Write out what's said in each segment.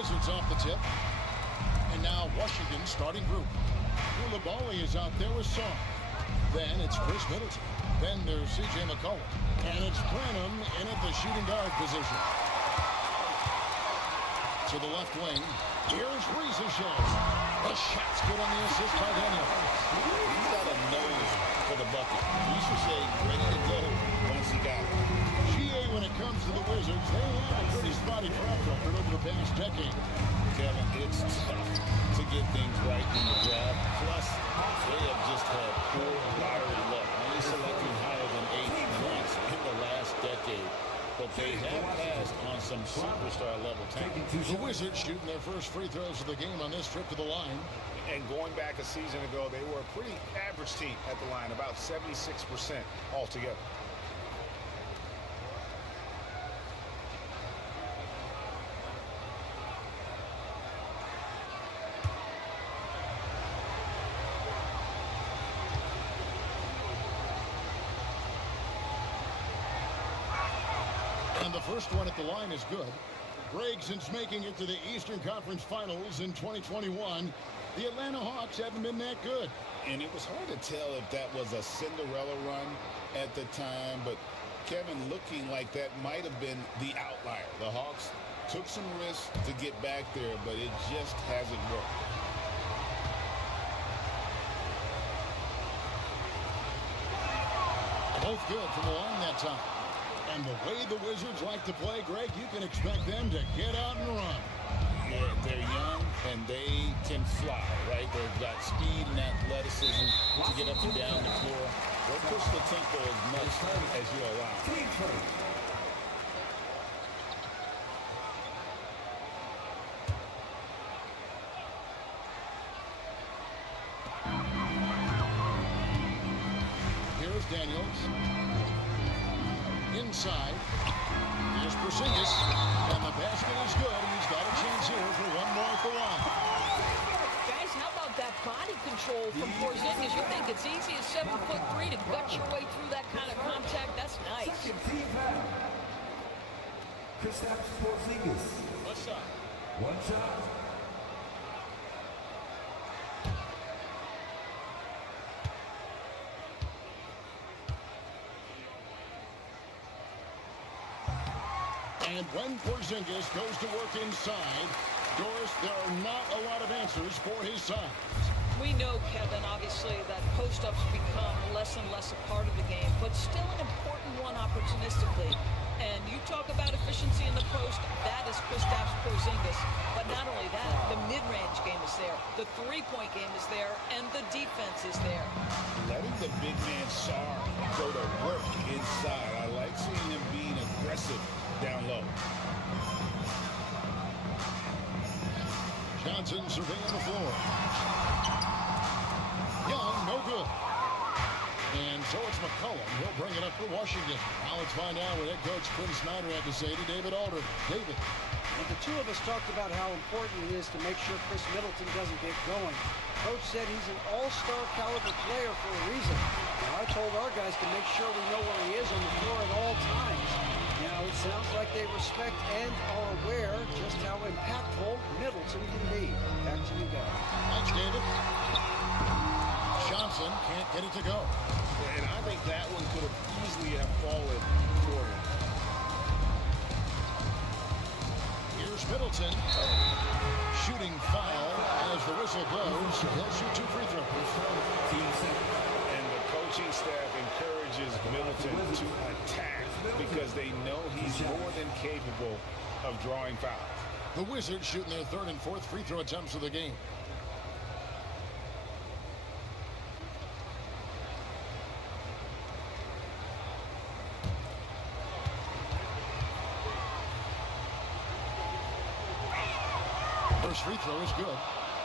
Wizards off the tip. And now Washington's starting group. Koulibaly is out there with Song. Then it's Chris Middleton. Then there's C.J. McCollum. And it's Branham in at the shooting guard position. To the left wing, here's Rieseshev. The shot's good on the assist by Daniels. He's got a nose for the bucket. Rieseshev ready to go once he got it. GA, when it comes to the Wizards, they have a pretty spotty track record over the past decade. Kevin, it's tough to get things right in the draft. Plus, they have just had poor lottery luck. Only selecting higher than 8 once in the last decade. But they have passed on some superstar-level talent. The Wizards shooting their first free throws of the game on this trip to the line. And going back a season ago, they were a pretty average team at the line, about 76% altogether. And the first one at the line is good. Greg, since making it to the Eastern Conference Finals in 2021, the Atlanta Hawks haven't been that good. And it was hard to tell if that was a Cinderella run at the time, but Kevin, looking like that might have been the outlier. The Hawks took some risks to get back there, but it just hasn't worked. Both good from the line that time. And the way the Wizards like to play, Greg, you can expect them to get out and run. They're young, and they can fly, right? They've got speed and athleticism to get up and down the floor. They'll push the tempo as much as you allow. Here's Daniels. Inside. Here's Porzingis. And the basket is good. He's got a chance here for one more at the line. Guys, how about that body control from Porzingis? You think it's easy as 7'3" to gut your way through that kind of contact? That's nice. Kristaps Porzingis. What's up? One shot. And when Porzingis goes to work inside, Doris, there are not a lot of answers for his size. We know, Kevin, obviously, that post-ups become less and less a part of the game, but still an important one opportunistically. And you talk about efficiency in the post, that is Kristaps Porzingis. But not only that, the mid-range game is there, the three-point game is there, and the defense is there. Letting the big man Sar go to work inside. I like seeing him being aggressive down low. Johnson surveying the floor. Young, no good. And so it's McCollum. He'll bring it up for Washington. Now let's find out what head coach Quinn Snyder had to say to David Alder. David. And the two of us talked about how important it is to make sure Chris Middleton doesn't get going. Coach said he's an all-star caliber player for a reason. Now, I told our guys to make sure we know where he is on the floor at all times. Now, it sounds like they respect and are aware just how impactful Middleton can be. Back to you guys. Thanks, David. Johnson can't get it to go. And I think that one could have easily have fallen for him. Here's Middleton. Shooting foul as the whistle blows. He'll shoot 2 free throws. And the coaching staff encourages Middleton to attack because they know he's more than capable of drawing fouls. The Wizards shooting their 3rd and 4th free throw attempts of the game. First free throw is good.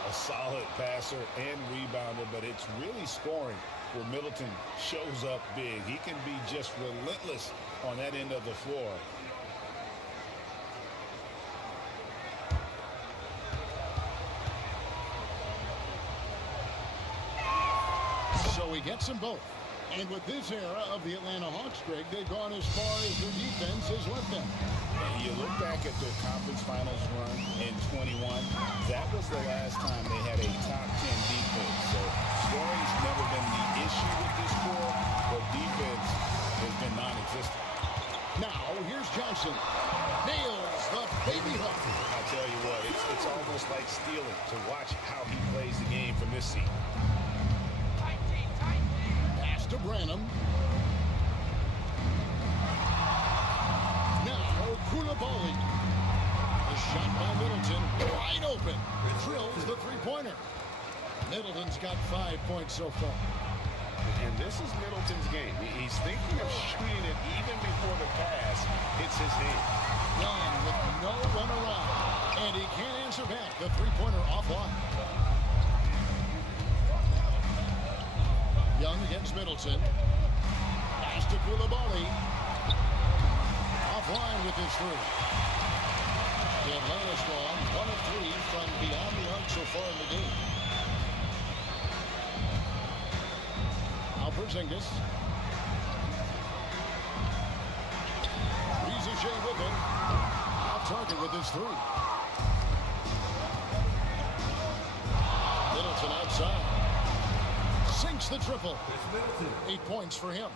A solid passer and rebounder, but it's really scoring where Middleton shows up big. He can be just relentless on that end of the floor. So he gets them both. And with this era of the Atlanta Hawks, Greg, they've gone as far as their defense has let them. And you look back at their conference finals run in 21, that was the last time they had a top 10 defense. So scoring's never been the issue with this core, but defense has been non-existent. Now, here's Johnson. Nails the baby hook. I tell you what, it's almost like stealing to watch how he plays the game from this seat. Pass to Branham. Now, Koulibaly. A shot by Middleton. Wide open. Drills the three-pointer. Middleton's got 5 points so far. And this is Middleton's game. He's thinking of shooting it even before the pass hits his hand. Young with no run around. And he can't answer back. The three-pointer offline. Young against Middleton. Pass to Koulibaly. Offline with his three. Atlanta's gone 1 of 3 from beyond the arc so far in the game. Now Porzingis. Ricochet with it. Off target with his three. Middleton outside. Sinks the triple. 8 points for him.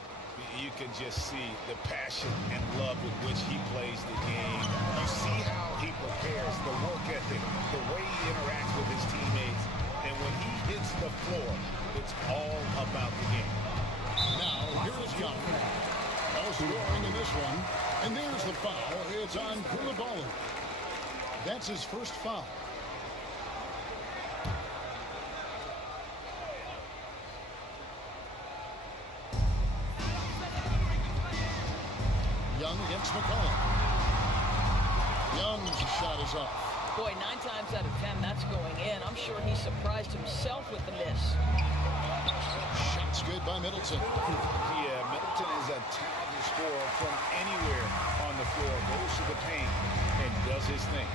You can just see the passion and love with which he plays the game. You see how he prepares, the work ethic, the way he interacts with his teammates. And when he hits the floor, it's all about the game. Now, here is Young. No scoring in this one. And there's the foul. It's on Koulibaly. That's his first foul. Young against McCollum. Young's shot is up. Boy, 9 times out of 10, that's going in. I'm sure he surprised himself with the miss. Shot's good by Middleton. Yeah, Middleton is a talented scorer from anywhere on the floor. Goes to the paint and does his thing.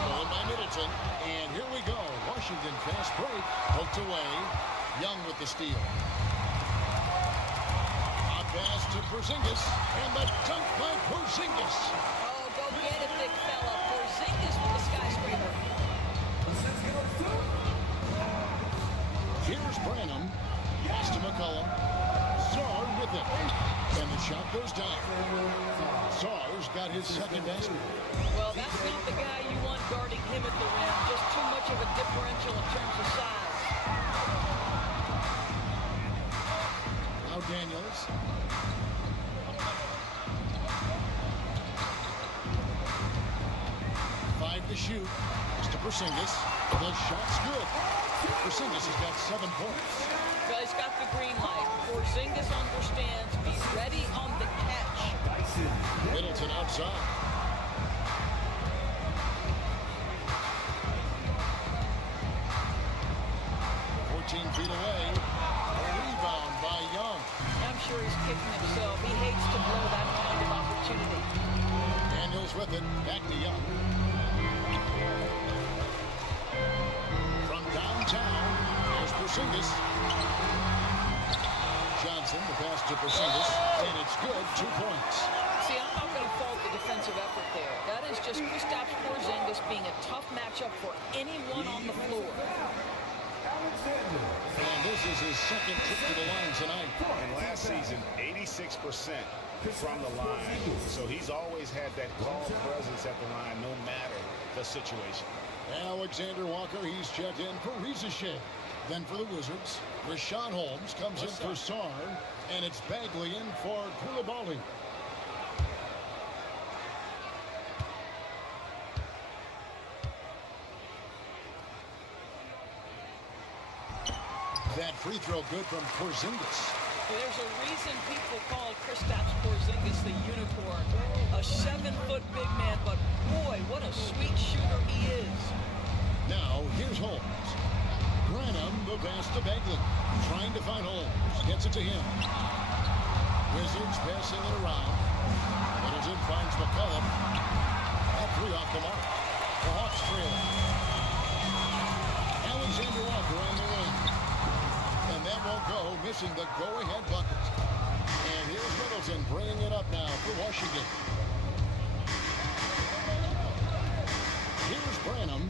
Stolen by Middleton. And here we go. Washington fast break. Poked away. Young with the steal. Pass to Porzingis, and the dunk by Porzingis. Oh, go get it, big fella. Porzingis with the skyscraper. Here's Branham. Pass to McCollum. Czar with it. And the shot goes down. Czar's got his second basket. Well, that's not the guy you want guarding him at the rim. Just too much of a differential in terms of size. Now Daniels. 5 to shoot. It's to Porzingis. The shot's good. Porzingis has got 7 points. Well, he's got the green light. Porzingis understands. Be ready on the catch. Middleton outside. Feet away. A rebound by Young. I'm sure he's kicking himself. He hates to blow that kind of opportunity. Daniels with it. Back to Young. From downtown, there's Porzingis. Johnson, the pass to Porzingis. And it's good. 2 points. See, I'm not going to fault the defensive effort there. That is just Kristaps Porzingis being a tough matchup for anyone on the floor. And this is his second trip to the line tonight. And last season, 86% from the line. So he's always had that calm presence at the line, no matter the situation. Alexander Walker, he's checked in for Ricochet. Then for the Wizards, Rashawn Holmes comes in for Czar, and it's Bagley in for Koulibaly. That free throw good from Porzingis. There's a reason people call Kristaps Porzingis the unicorn. A 7-foot big man, but boy, what a sweet shooter he is. Now, here's Holmes. Branham, the pass to Bagley. Trying to find Holmes. Gets it to him. Wizards passing it around. Middleton finds McCollum. That 3 off the mark. The Hawks trailing. Alexander Walker on the wing. And that That won't go, missing the go-ahead bucket. And here's Middleton bringing it up now for Washington. Here's Branham.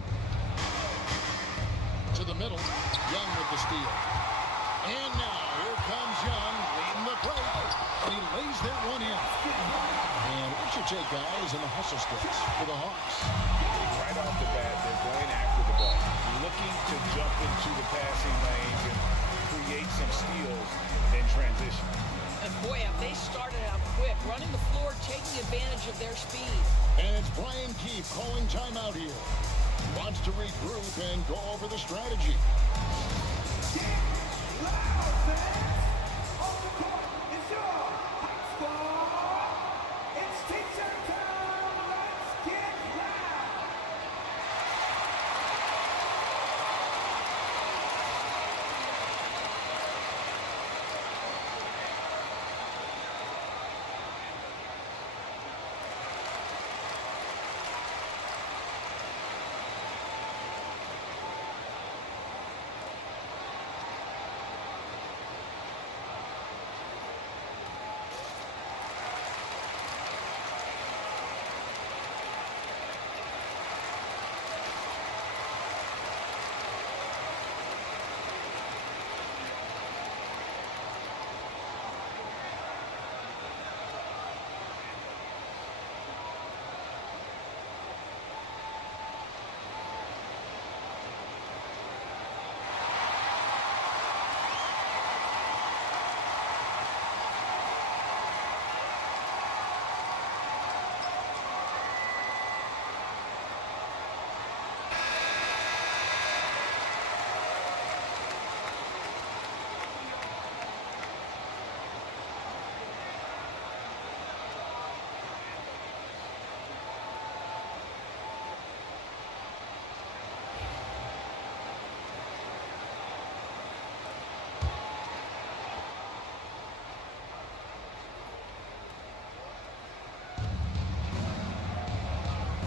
To the middle. Young with the steal. And now here comes Young leading the break. And he lays that one in. And what's your take, guys, in the hustle sticks for the Hawks? Right off the bat, they're going after the ball, looking to jump into the passing lanes and create some steals in transition. And boy, have they started out quick, running the floor, taking advantage of their speed. And it's Brian Keefe calling timeout here. Wants to regroup and go over the strategy.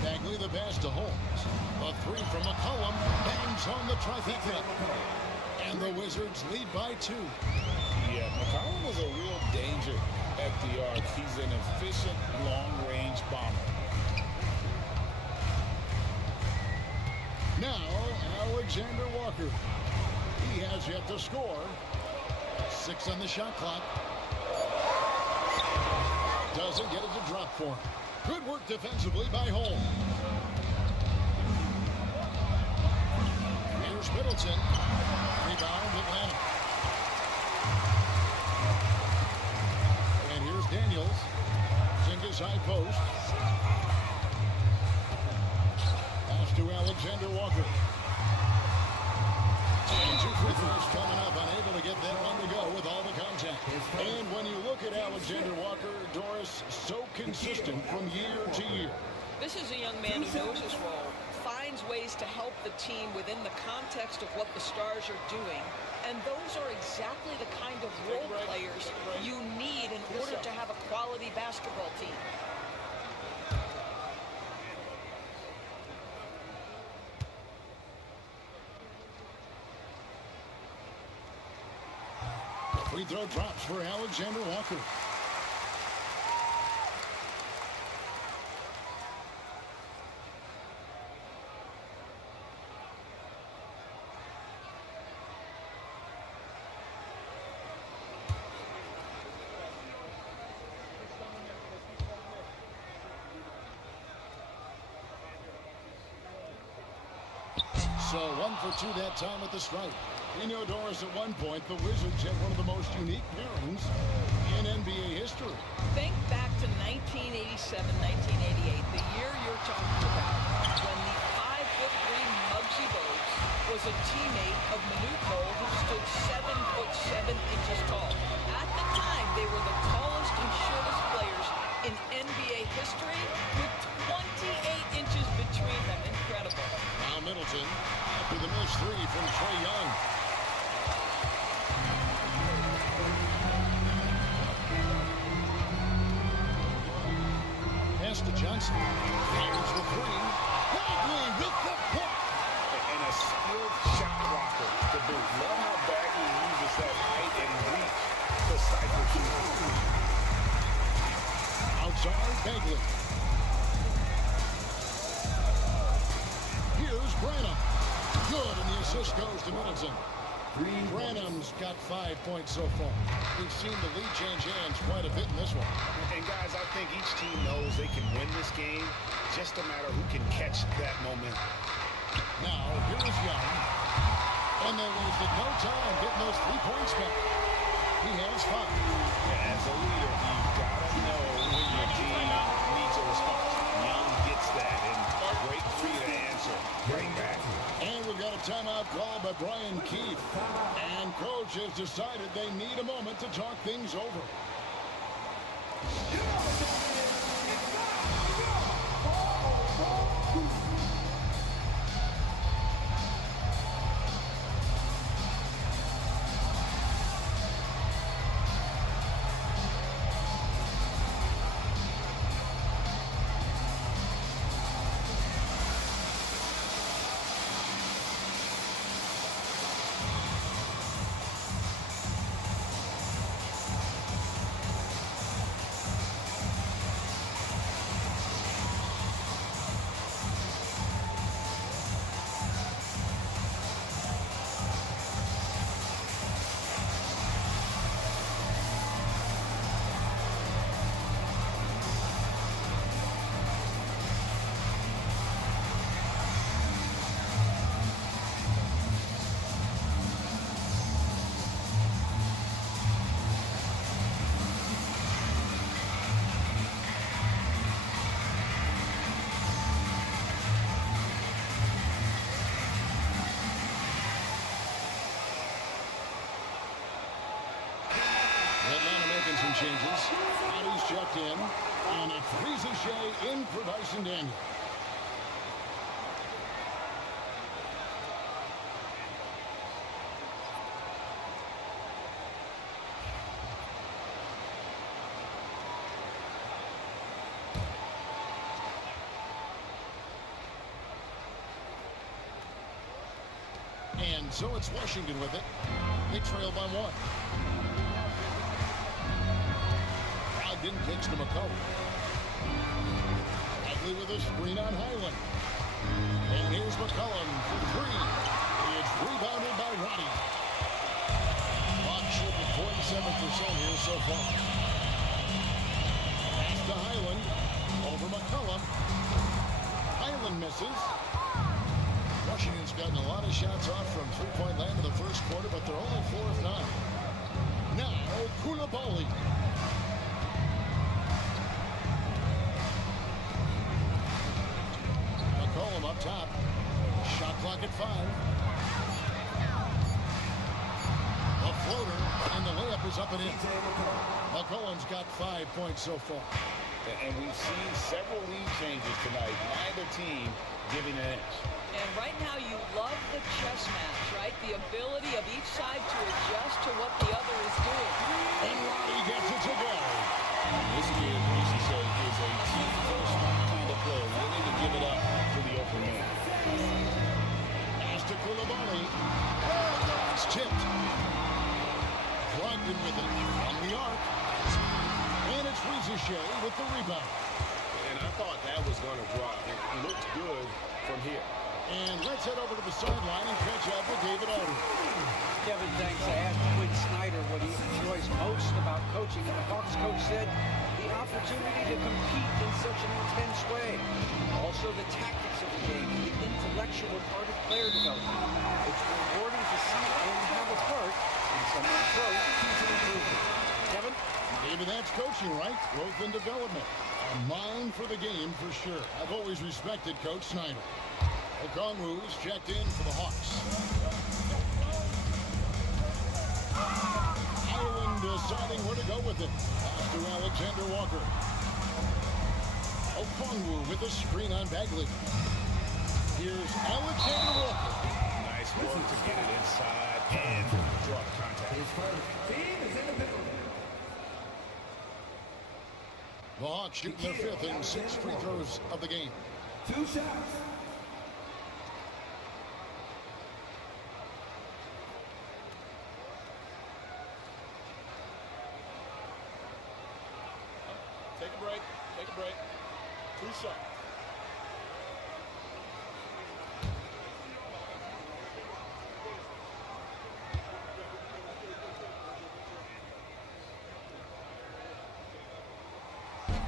Bagley the pass to Holmes. A three from McCollum. Bangs on the trifecta. And the Wizards lead by 2. Yeah, McCollum is a real danger at the arc. He's an efficient long-range bomber. Now, Alexander Walker. He has yet to score. 6 on the shot clock. Doesn't get it to drop for him. Good work defensively by Holmes. Here's Middleton. Rebound Atlanta. And here's Daniels. Zinga's high post. Pass to Alexander Walker. And 2 free throws coming up. Unable to get that one to go with all the contact. And when you look at Alexander Walker, Doris, so consistent from year to year. This is a young man who knows his role, finds ways to help the team within the context of what the Stars are doing, and those are exactly the kind of role players you need in order to have a quality basketball team. Free throw drops for Alexander Walker. So 1 for 2 that time at the stripe. We know, Doris, at one point, the Wizards had one of the most unique pairings in NBA history. Think back to 1987, 1988, the year you're talking about, when the 5'3" Muggsy Bogues was a teammate of Manute Bol, who stood 7'7" tall. At the time, they were the tallest and shortest players in NBA history, with 28 inches between them. Incredible. Now Middleton, after the missed 3 from Trae Young. Pass to Johnson. Fires the 3. Bagley with the puck. And a skilled shot blocker to boot. Love how Bagley uses that height and reach to stifle shooters. Outside, Bagley. Here's Branham. Good, and the assist goes to Middleton. Branham's got 5 points so far. We've seen the lead change hands quite a bit in this one. And guys, I think each team knows they can win this game. Just a matter who can catch that momentum. Now, here's Young. And they wasted no time getting those 3 points back. He has 5. As a leader, you've got to know when your team needs a response. Young gets that, and great three to answer. Bring back. And we've got a timeout called by Brian Keefe. And coach has decided they need a moment to talk things over. Some changes. Bodies checked in. And it's Rizachet in for Dyson Daniel. And so it's Washington with it. They trail by 1. Didn't pitch to McCollum. Bagley with a screen on Highland. And here's McCollum for 3. It's rebounded by Roddy. Clock shooting 47% here so far. Pass to Highland. Over McCollum. Highland misses. Washington's gotten a lot of shots off from three-point land in the first quarter, but they're only 4 of 9. Now, Koulibaly. McCollum up top. Shot clock at 5. A floater, and the layup is up and in. McCollum's got 5 points so far. And we've seen several lead changes tonight. Neither team giving an inch. And right now you love the chess match, right? The ability of each side to adjust to what the other is doing. And Roddy gets it to go. This kid, we should say, is a team-first kind of player, willing to give it up to the open man. Pass to Koulibaly. It's tipped. Brogdon with it from the arc. And it's Rizachet with the rebound. And I thought that was going to drop. It looked good from here. And let's head over to the sideline and catch up with David Alden. Kevin, thanks. I asked Quinn Snyder what he enjoys most about coaching, and the Hawks coach said the opportunity to compete in such an intense way. Also the tactics of the game, the intellectual part of player development. It's rewarding to see and have a part in someone's growth to improvement. Kevin? David, that's coaching, right? Growth and development. A mind for the game for sure. I've always respected Coach Snyder. Okongwu's checked in for the Hawks. Ireland deciding where to go with it. After Alexander Walker. Okongwu with a screen on Bagley. Here's Alexander Walker. Nice work to get it inside and draw the contact. The Hawks shooting their 5th and 6 free throws of the game. 2 shots. Take a break. Take a break. 2 shots.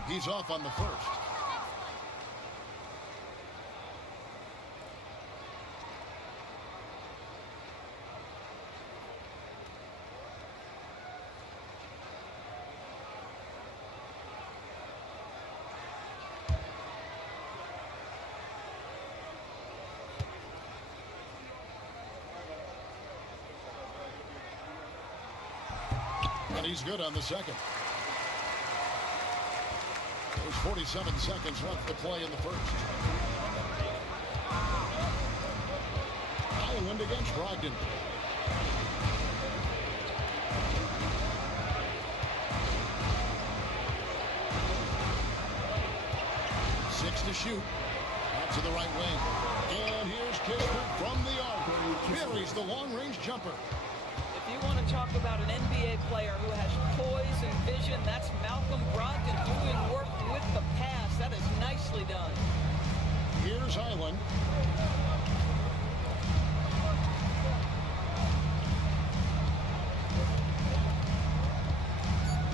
He's off on the first. And he's good on the second. There's 47 seconds left to play in the first. Island against Brogdon. Six to shoot. Out to the right wing. And here's Kispert from the arc. Buries the long-range jumper. If you want to talk about an NBA player who has poise and vision, that's Malcolm Brogdon doing work with the pass. That is nicely done. Here's Island.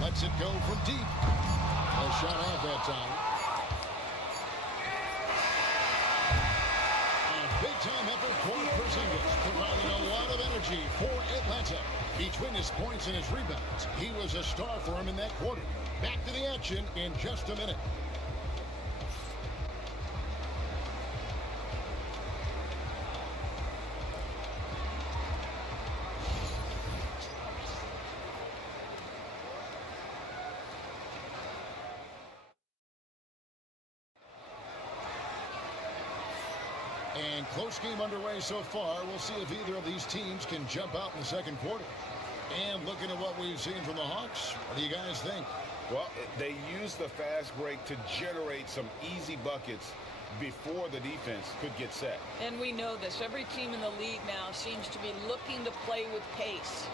Lets it go from deep. A shot off that time. Big-time effort for Porzingis, providing a lot of energy for Atlanta. Between his points and his rebounds, he was a star for him in that quarter. Back to the action in just a minute. And close game underway so far. We'll see if either of these teams can jump out in the second quarter. And looking at what we've seen from the Hawks, what do you guys think? Well, they used the fast break to generate some easy buckets before the defense could get set. And we know this. Every team in the league now seems to be looking to play with pace.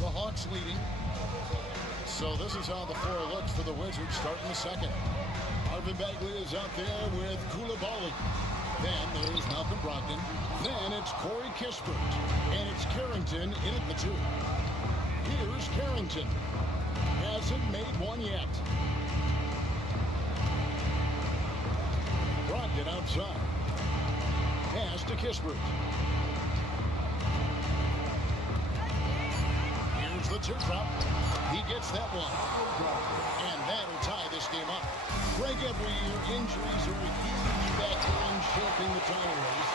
The Hawks leading. So this is how the floor looks for the Wizards starting the second. Marvin Bagley is out there with Koulibaly. Then there's Malcolm Brogdon. Then it's Corey Kispert. And it's Carrington in at the 2. Here's Carrington. Hasn't made one yet. Brogdon outside. Pass to Kispert. Here's the teardrop. He gets that one. And that'll tie this game up. Greg, every year injuries are a huge factor in shaping the title race.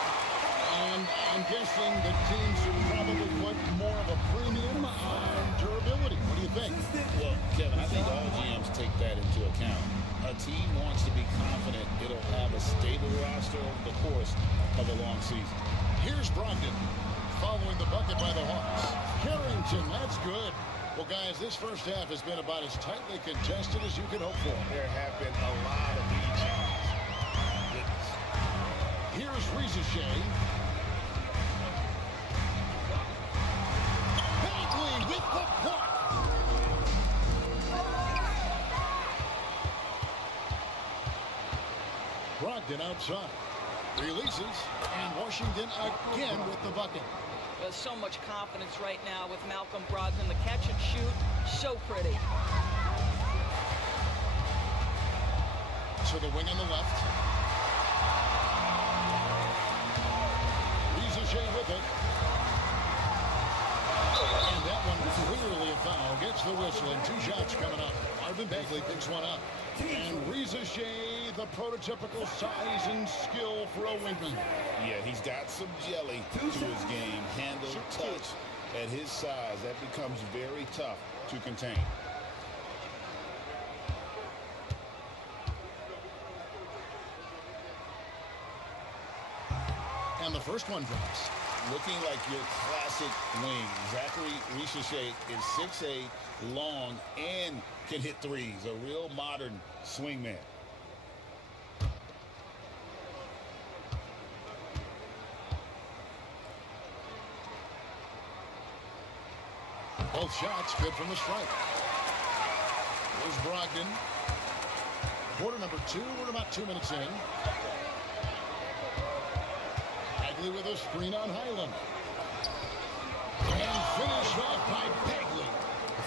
And I'm guessing the teams should probably put more of a premium on durability. What do you think? Well, Kevin, I think all GMs take that into account. A team wants to be confident it'll have a stable roster over the course of a long season. Here's Brogdon following the bucket by the Hawks. Carrington, that's good. Well, guys, this first half has been about as tightly contested as you could hope for. There have been a lot of lead changes. Goodness. Here's Rizachet. Bagley with the block. Brogdon outside. Releases. And Washington again with the bucket. There's so much confidence right now with Malcolm Brogdon. The catch and shoot, so pretty. To the wing on the left. Rizachet with it. And that one clearly a foul. Gets the whistle and 2 shots coming up. Marvin Bagley picks one up. And Rizachet, the prototypical size and skill for a wingman. Yeah, he's got some jelly to his game. Handle, touch at his size. That becomes very tough to contain. And the first one drops. Looking like your classic wing. Zachary Rizachet is 6'8", long, and can hit threes. A real modern swingman. Both shots good from the stripe. Here's Brogdon. Quarter number 2. We're about 2 minutes in. Bagley with a screen on Highland. And finished off by Bagley.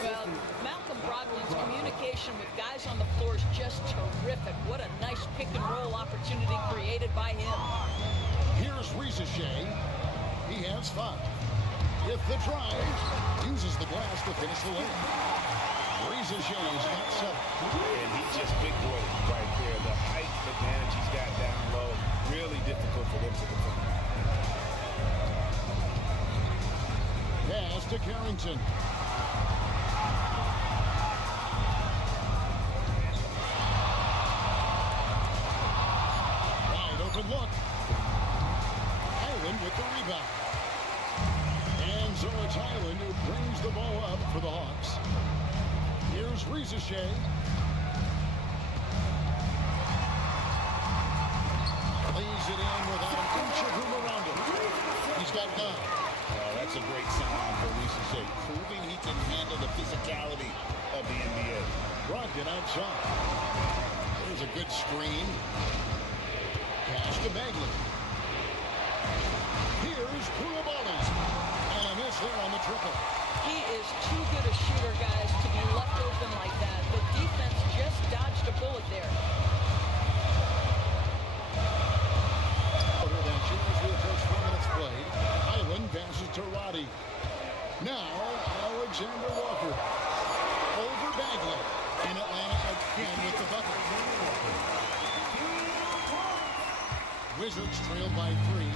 Well, Malcolm Brogdon's communication with guys on the floor is just terrific. What a nice pick-and-roll opportunity created by him. Here's Shea. He has 5. With the drive, uses the glass to finish the lane. Shea's got 7. And he's just big boy right there. The height advantage he's got down low, really difficult for them to defend. Pass to Carrington. Wide open look. Highland with the rebound. And so it's Highland who brings the ball up for the Hawks. Here's Shea. Lays it in without an inch of room around him. He's got 9. That's a great sign for Shea, proving he can handle the physicality of the NBA. Brogdon outside. There's a good screen. Pass to Bagley. Here's Koulibaly. And a miss there on the triple. He is too good a shooter, guys, to be left open like that. The defense just dodged a bullet there. Over that as we approach 4 minutes played. Highland passes to Roddy. Now, Alexander Walker. Over Bagley. And Atlanta again with the bucket. Wizards trail by 3.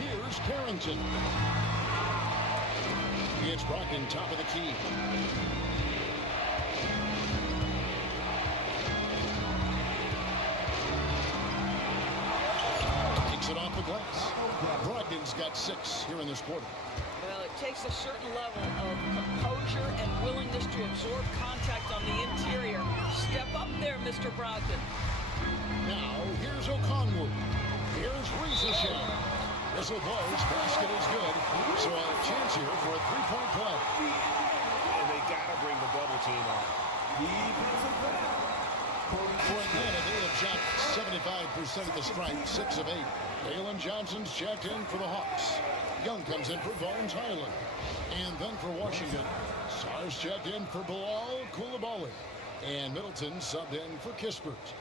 Here's Carrington. It's Brogdon, top of the key. Takes it off the glass. Brogdon's got 6 here in this quarter. Well, it takes a certain level of composure and willingness to absorb contact on the interior. Step up there, Mr. Brogdon. Now, here's Okongwu. Here's Shea. Whistle blows, basket is good. So a chance here for a 3-point play. And they got to bring the double team on. For Atlanta, they have shot 75% of the stripe, 6 of 8. Dalen Johnson's checked in for the Hawks. Young comes in for Bones Highland. And then for Washington, Sars checked in for Bilal Koulibaly. And Middleton subbed in for Kispert.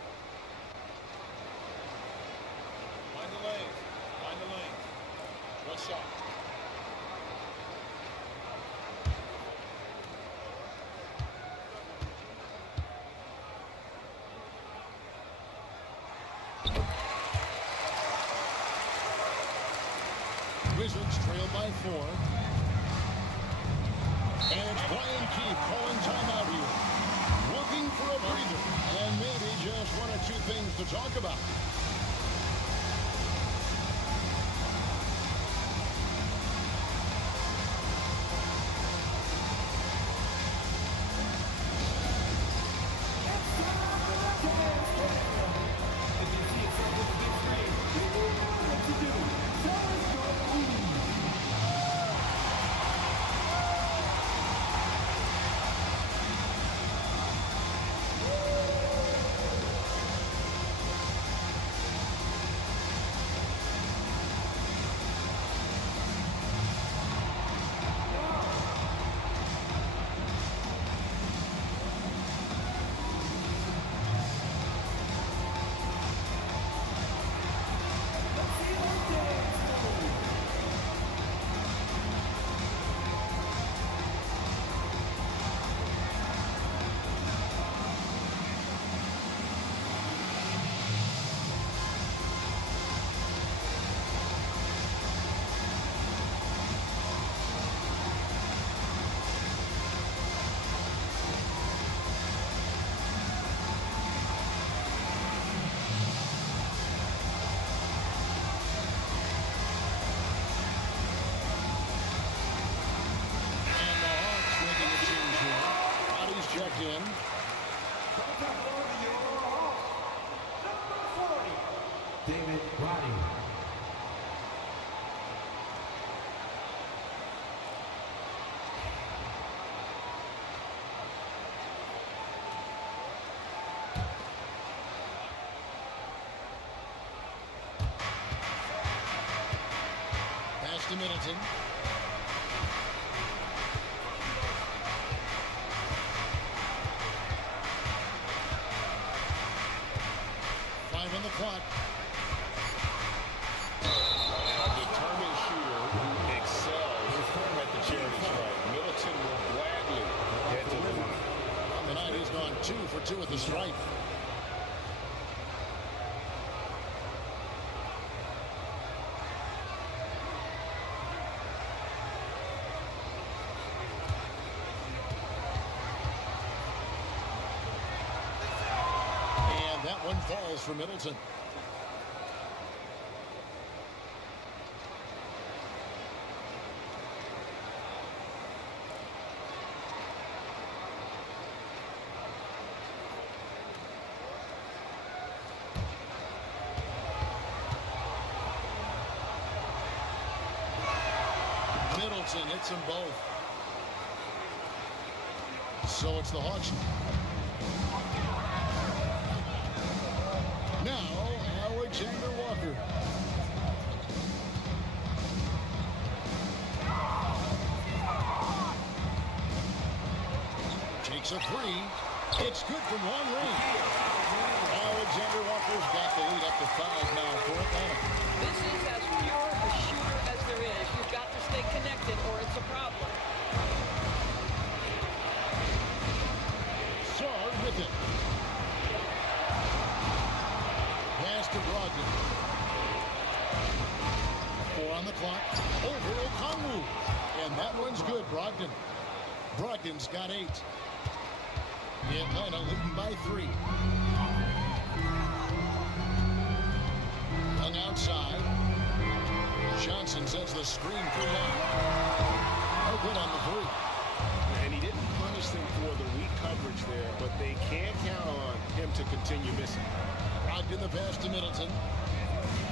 Find the lane. Find the lane. One shot. Wizards trail by 4. And it's Brian Keefe calling timeout here. Looking for a breather. And maybe just 1 or 2 things to talk about. In. David Roddy. to Middleton. Five on the clock. A determined shooter who excels at the charity stripe. Middleton will gladly head to the line. On the night, he's gone 2 for 2 at the stripe. And that one falls for Middleton. Middleton hits them both. So it's the Hawks. Now, Alexander Walker. Takes a three. It's good from long range. Alexander Walker's got the lead up to 5 now for Atlanta. This is as pure a shooter as there is. You've got to stay connected or it's a problem. Sard with it. Pass to Brogdon. 4 on the clock. Over Okongwu. And that one's good, Brogdon. Brogdon's got 8. Atlanta leading by 3. Hung outside. Johnson sets the screen for Young. No good on the 3. And he didn't punish them for the weak coverage there, but they can't count on him to continue missing. Brogdon the pass to Middleton.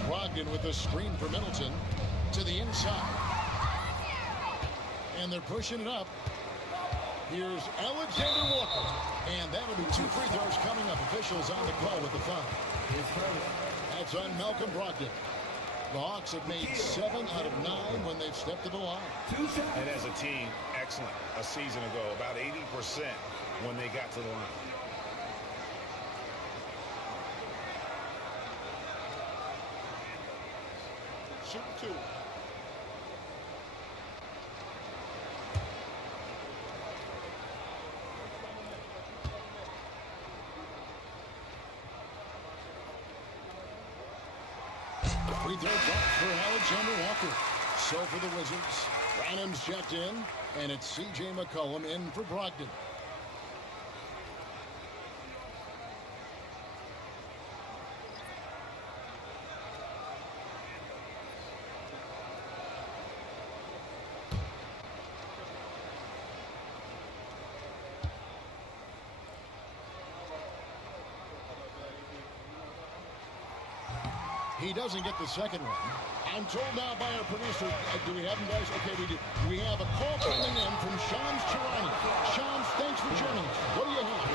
Brogdon with the screen for Middleton to the inside. And they're pushing it up. Here's Alexander Walker. And that'll be 2 free throws coming up. Officials on the call with the foul. That's on Malcolm Brogdon. The Hawks have made 7 out of 9 when they've stepped to the line. And as a team, excellent. A season ago, about 80% when they got to the line. Shoot 2. Free throw drop for Alexander Walker. So for the Wizards, Branham's checked in, and it's C.J. McCollum in for Brogdon. He doesn't get the second one. I'm told now by our producer, do we have him, guys? Okay, we do. We have a call coming in from Shams Charania. Shams, thanks for joining us. What do you have?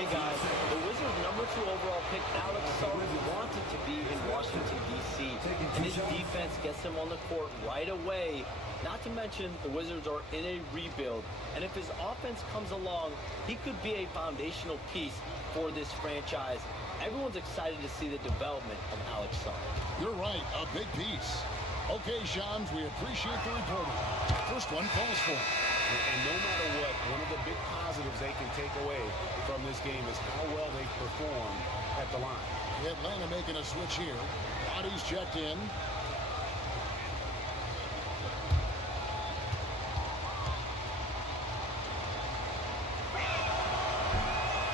Hey guys, the Wizards' #2 overall pick, Alex Sar, wanted to be in Washington, D.C. And his defense gets him on the court right away. Not to mention, the Wizards are in a rebuild. And if his offense comes along, he could be a foundational piece for this franchise. Everyone's excited to see the development of Alex Sar. You're right, a big piece. Okay, Shams, we appreciate the reporting. First one falls for him. And no matter what, one of the big positives they can take away from this game is how well they perform at the line. Atlanta making a switch here. Bodies checked in.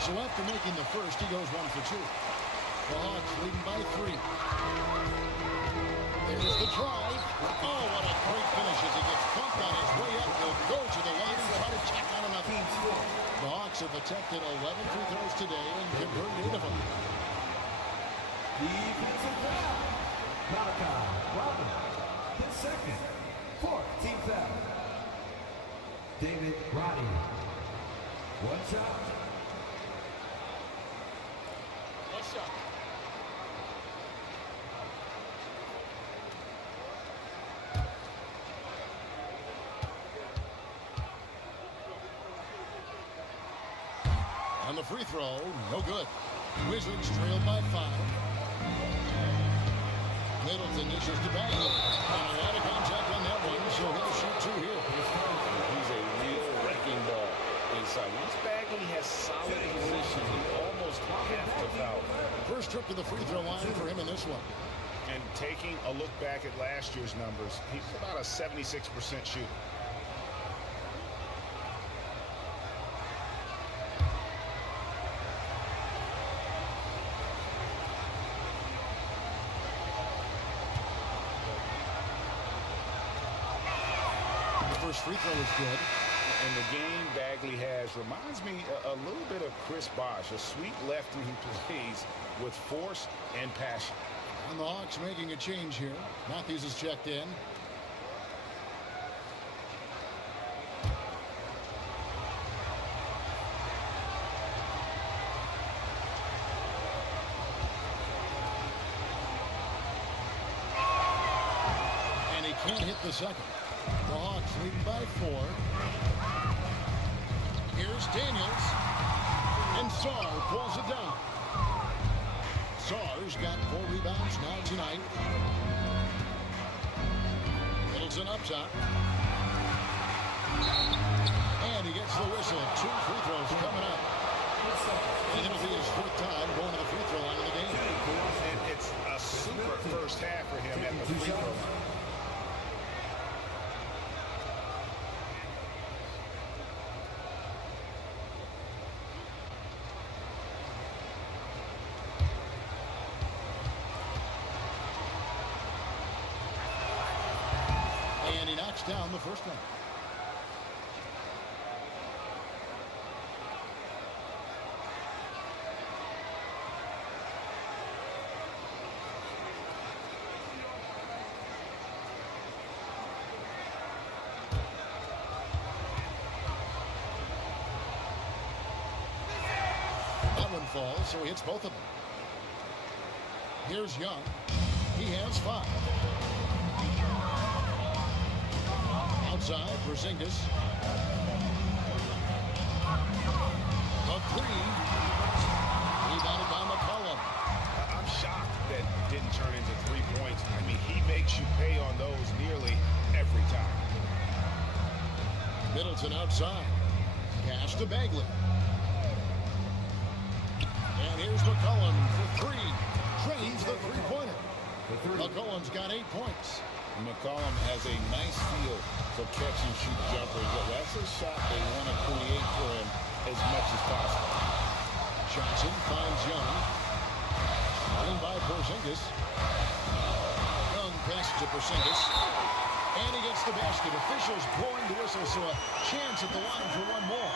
So after making the first, he goes 1 for 2. The Hawks leading by 3. There's the drive. Oh, what a great finish as he gets bumped on his way up. He'll go to the line and try to check on another. The Hawks have attempted 11 free throws today and converted 8 of them. Defensive foul. Malachi Robin, his second. 4th team foul. David Roddy. 1 shot. What's up? free throw, no good. Wizards trail by 5. Middleton dishes to Bagley. And a lot of contact on that one, so he'll shoot 2 here. He's a real wrecking ball inside. Once Bagley has solid position, you almost have to foul. First trip to the free throw line for him in this one. And taking a look back at last year's numbers, he's about a 76% shooter. First free throw is good. And the game Bagley has reminds me a little bit of Chris Bosh, a sweet lefty who plays with force and passion. And the Hawks making a change here. Matthews is checked in. And he can't hit the second. The Hawks lead by 4. Here's Daniels. And Sarr pulls it down. Sarr's got 4 rebounds now tonight. Middleton up top. And he gets the whistle. 2 free throws coming up. And it'll be his 4th time going to the free throw line of the game. And it's a super first half for him at the free throw line. Down the first one. That one falls, so he hits both of them. Here's Young. He has 5. Outside, Porzingis. A 3. Rebounded by McCollum. I'm shocked that didn't turn into 3 points. I mean, he makes you pay on those nearly every time. Middleton outside. Pass to Bagley. And here's McCollum for 3. Drains the three-pointer. McCollum's got 8 points. McCollum has a nice feel for catch-and-shoot jumpers. That's a shot they want to create for him as much as possible. Johnson finds Young. Falling by Porzingis. Young passes to Porzingis. And he gets the basket. Officials blowing the whistle, so a chance at the line for one more.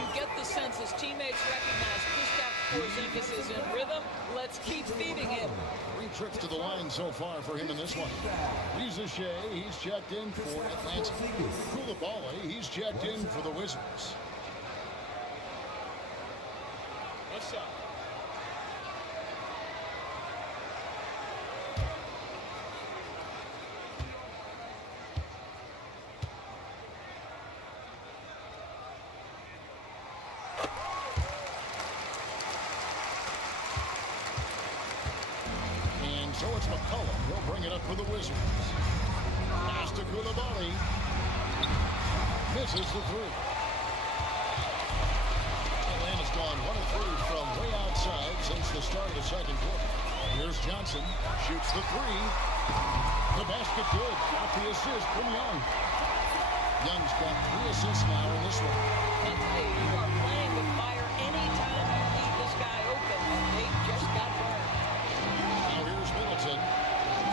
You get the sense his teammates recognize Kristaps Porzingis is in rhythm. Let's keep feeding him. 3 trips to the line so far for him in this one. Riza Shea, he's checked in for Atlanta. Koulibaly, he's checked in for the Wizards. What's up? So it's McCollum. He'll bring it up for the Wizards. Pass to Koulibaly. Misses the 3. Atlanta's gone 1 of 3 from way outside since the start of the second quarter. Here's Johnson. Shoots the 3. The basket good. Got the assist from Young. Young's got 3 assists now in this one. I'll tell you, you are playing with fire anytime you leave this guy open. They just got burned. Now here's Middleton.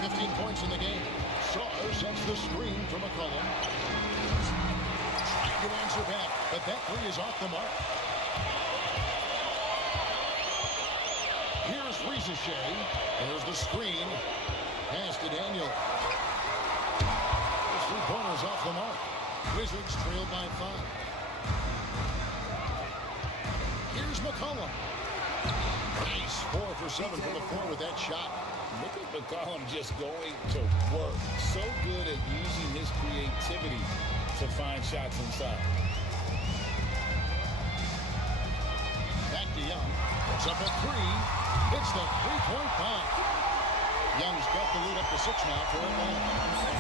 15 points in the game. Sarr sets the screen for McCollum. Trying to answer back, but that 3 is off the mark. Here's Riza Shea. There's the screen. Pass to Daniel. Those 3 pointers off the mark. Wizards trail by 5. Here's McCollum. Nice. 4 for 7 from the floor with that shot. Look at McCollum just going to work. So good at using his creativity to find shots inside. Young. Puts up a three. Hits the three-point bomb. Young's got the lead up to 6 now for Atlanta.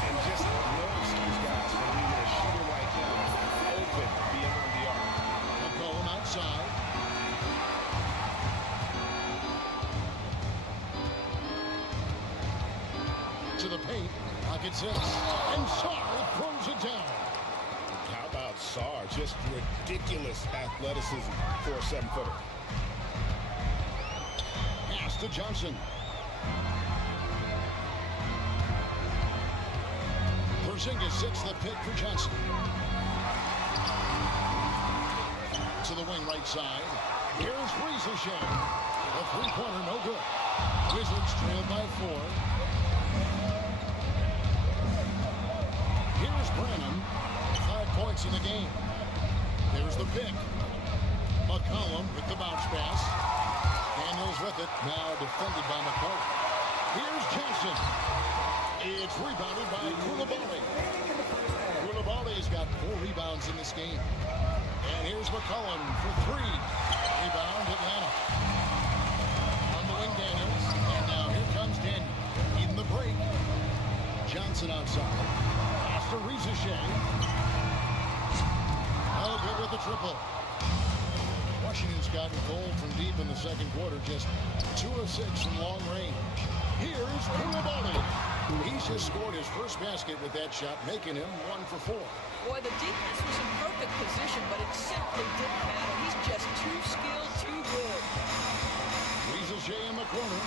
And just no excuse, guys, for leaving a shooter like him open beyond the arc. McCollum outside. To the paint. Pocket 6. And Sarr throws it down. How about Sarr? Just ridiculous athleticism for a 7-footer. Pass to Johnson. Porzingis 6, the pick for Johnson. To the wing right side. Here's Riesel. The three-pointer, no good. Wizards trail by 4. Here's Branham. 5 points in the game. There's the pick. McCollum with the bounce pass. Daniels with it. Now defended by McCollum. Here's Johnson. It's rebounded by Koulibaly. Koulibaly's got 4 rebounds in this game. And here's McCollum for 3. Rebound Atlanta. On the wing, Daniels. And now here comes Daniel. In the break. Johnson outside. After Riesel. No good with the triple. Washington's gotten cold from deep in the second quarter. Just 2 of 6 from long range. Here's Koulibaly. He's just scored his first basket with that shot, making him 1 for 4. Boy, the defense was in perfect position, but it simply didn't matter. He's just too skilled, too good. Riesel in the corner.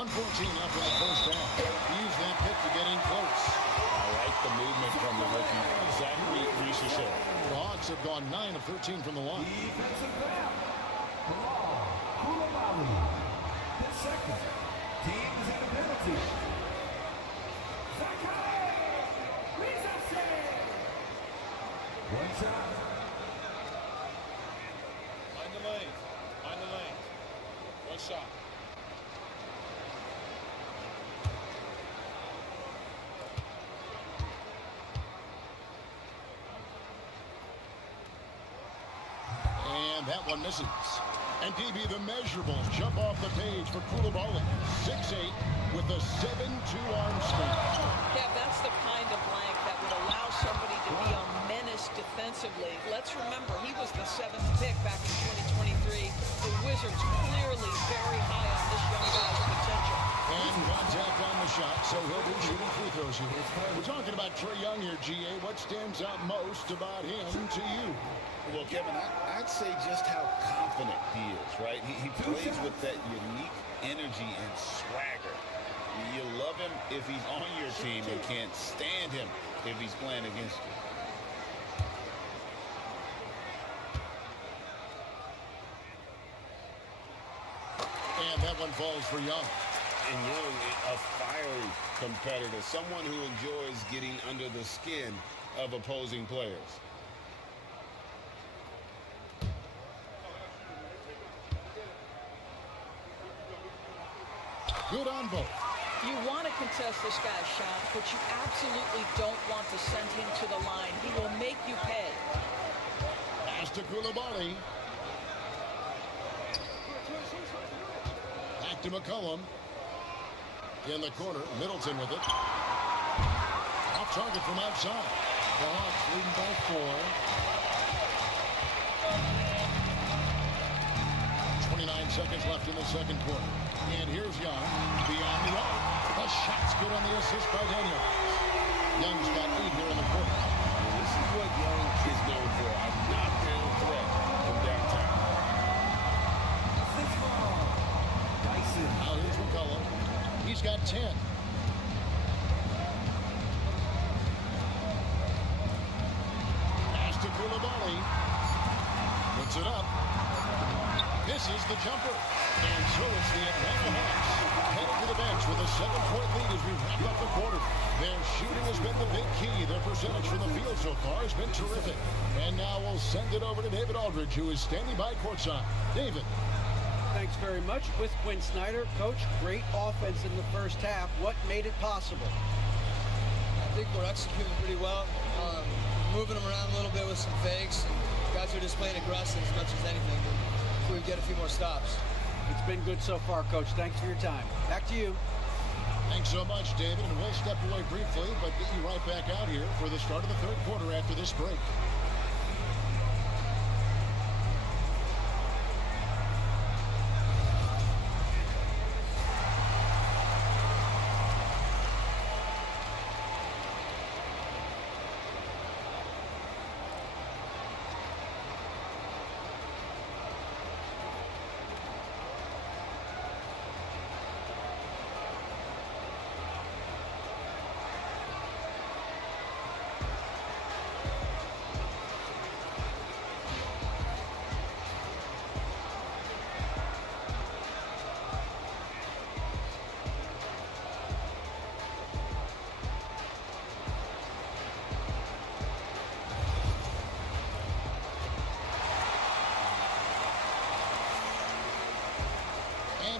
1:14 left in the first half. Use that pick to get in close. I like the movement from the rookie, Zachary Riesel. The Hawks have gone 9 of 13 from the line. Defensive foul. Koulibaly. His second. Teams at a penalty. One shot. Find the lane. Find the lane. One shot. And that one misses. And DB, the measurables jump off the page for Koulibaly. 6'8", with a 7'2" arm strength. Yeah, that's the kind of length that would allow somebody to be a menace defensively. Let's remember, he was the 7th pick back in 2023. The Wizards clearly very high on this young guy's potential. And contact on the shot, so he'll be shooting free throws here. We're talking about Trae Young here, GA. What stands out most about him to you? Well, Kevin, I'd say just how confident he is, right? He plays with that unique energy and swagger. You love him if he's on your team and can't stand him if he's playing against you. And that one falls for Young. And Young, a fiery competitor, someone who enjoys getting under the skin of opposing players. Good on both. You want to contest this guy's shot, but you absolutely don't want to send him to the line. He will make you pay. Pass to Koulibaly. Back to McCollum. In the corner, Middleton with it. Off target from outside. The Hawks leading by 4. 29 seconds left in the second quarter. And here's Young, beyond the arc. The shot's good on the assist by Daniel. Young's got 8 here in the quarter. This is what Young is known for, a knockdown threat from downtown. Now here's McCollum. He's got 10. Pass to Koulibaly. Puts it up. Misses the jumper. And so it's the Atlanta Hawks headed to the bench with a 7-point lead as we wrap up the quarter. Their shooting has been the big key. Their percentage from the field so far has been terrific. And now we'll send it over to David Aldridge, who is standing by courtside. David. Thanks very much. With Quinn Snyder, Coach, great offense in the first half. What made it possible? think we're executing pretty well. Moving them around a little bit with some fakes. And guys are just playing aggressive as much as anything. If we get a few more stops. It's been good so far, Coach. Thanks for your time. Back to you. Thanks so much, David. And we'll step away briefly, but get you right back out here for the start of the third quarter after this break.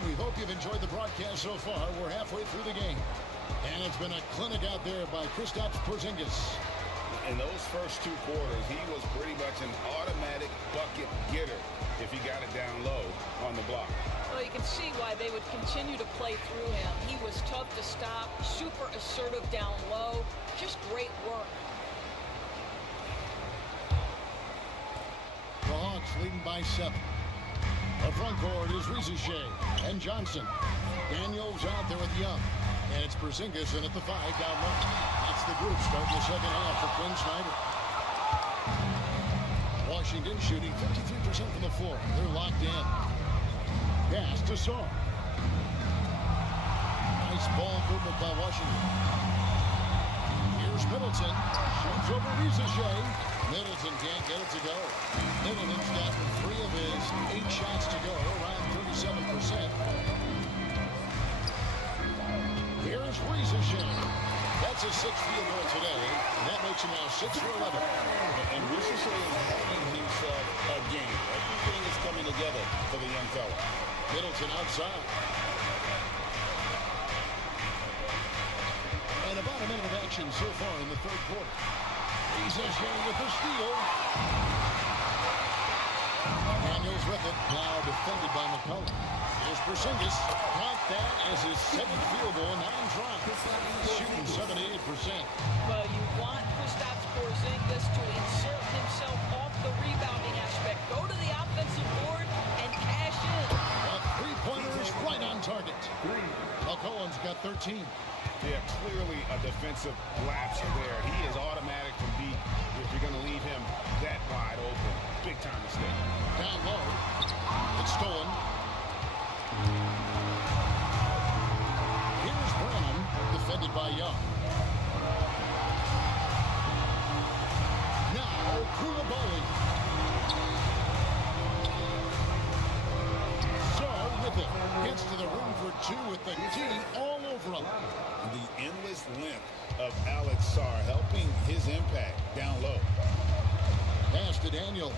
We hope you've enjoyed the broadcast so far. We're halfway through the game. And it's been a clinic out there by Kristaps Porzingis. In those first two quarters, he was pretty much an automatic bucket getter if he got it down low on the block. Well, you can see why they would continue to play through him. He was tough to stop, super assertive down low. Just great work. The Hawks leading by 7. The front court is Rizier and Johnson. Daniels out there with Young. And it's Porzingis in at the 5 down low. That's the group starting the second half for Quinn Snyder. Washington shooting 53% from the floor. They're locked in. Pass to Saw. Nice ball movement by Washington. Here's Middleton. Shoots over Rizier. Middleton can't get it to go. Middleton's gotten 3 of his 8 shots to go, around 37%. Here's Rizier. That's his 6th field goal today, and that makes him now 6 for 11. And Rizier is having himself a game. Everything is coming together for the young fella. Middleton outside. And about a minute of action so far in the third quarter. Rizier with the steal. Daniels with it. Now defended by McCollum. Here's Porzingis. Caught that as his 7th field goal, 9 tries. Shooting 78%. Well, you want Kristaps Porzingis to insert himself off the rebounding aspect. Go to the offensive board and cash in. A 3-pointer is right on target. McCollum's got 13. Yeah, clearly a defensive lapse there. He is automatic from deep if you're going to leave him that wide open. Big time mistake. Down low. It's stolen. Here's Branham, defended by Young. Now, Koulibaly. So, with it, gets to the room for 2 with the team all over him. The endless length of Alex Sarr helping his impact down low. Pass to Daniel.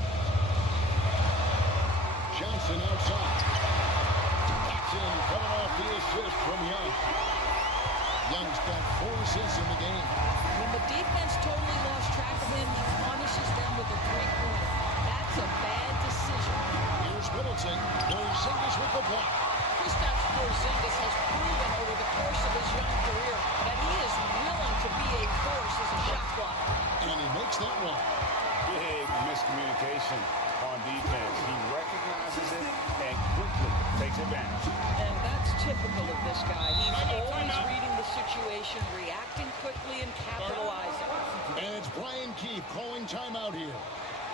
Johnson outside. Jackson coming off the assist from Young. Young's got 4 assists in the game. When the defense totally lost track of him, he punishes them with a 3-pointer. That's a bad decision. Here's Middleton. Porzingis with the block. Kristaps Porzingis has proven over the course of his young career that he is willing to be a force as a shot blocker. And he makes that one. Big miscommunication on defense. He recognizes it and quickly takes advantage. And that's typical of this guy. He's always reading the situation, reacting quickly, and capitalizing. And it's Brian Keefe calling timeout here.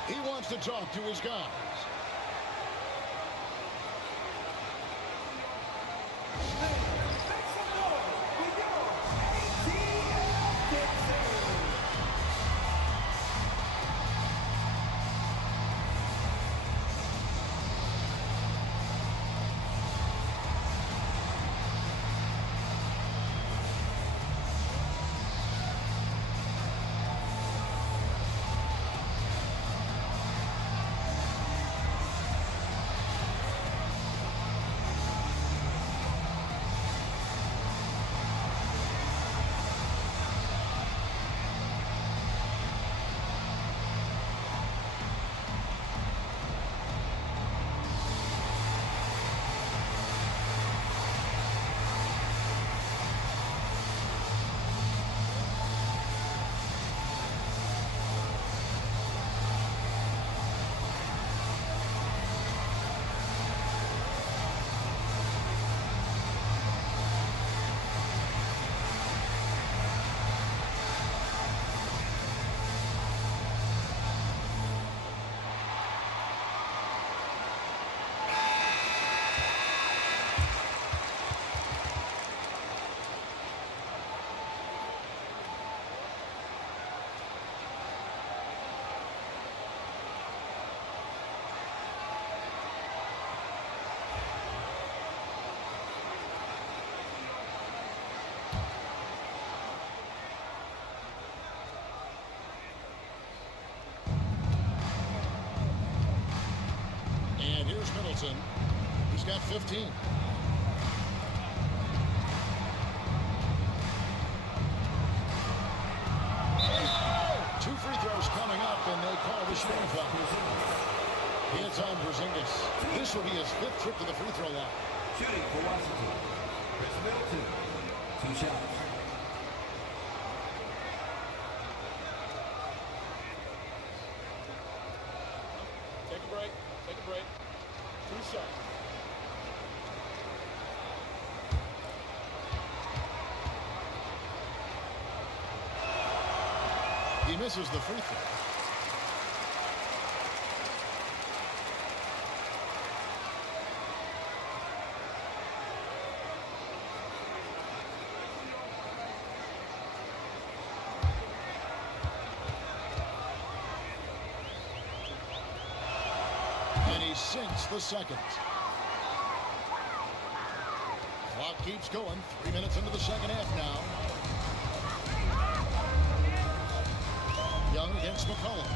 He wants to talk to his guys. Middleton. He's got 15. Two free throws coming up, and they call the shooting foul. It's on Porzingis. This will be his 5th trip to the free throw line. Shooting for Washington, Chris Middleton. 2 shots. Take a break. Take a break. 2 shots. He misses the free throw. And he sinks the second. Clock keeps going. 3 minutes into the second half now. Young against McCollum.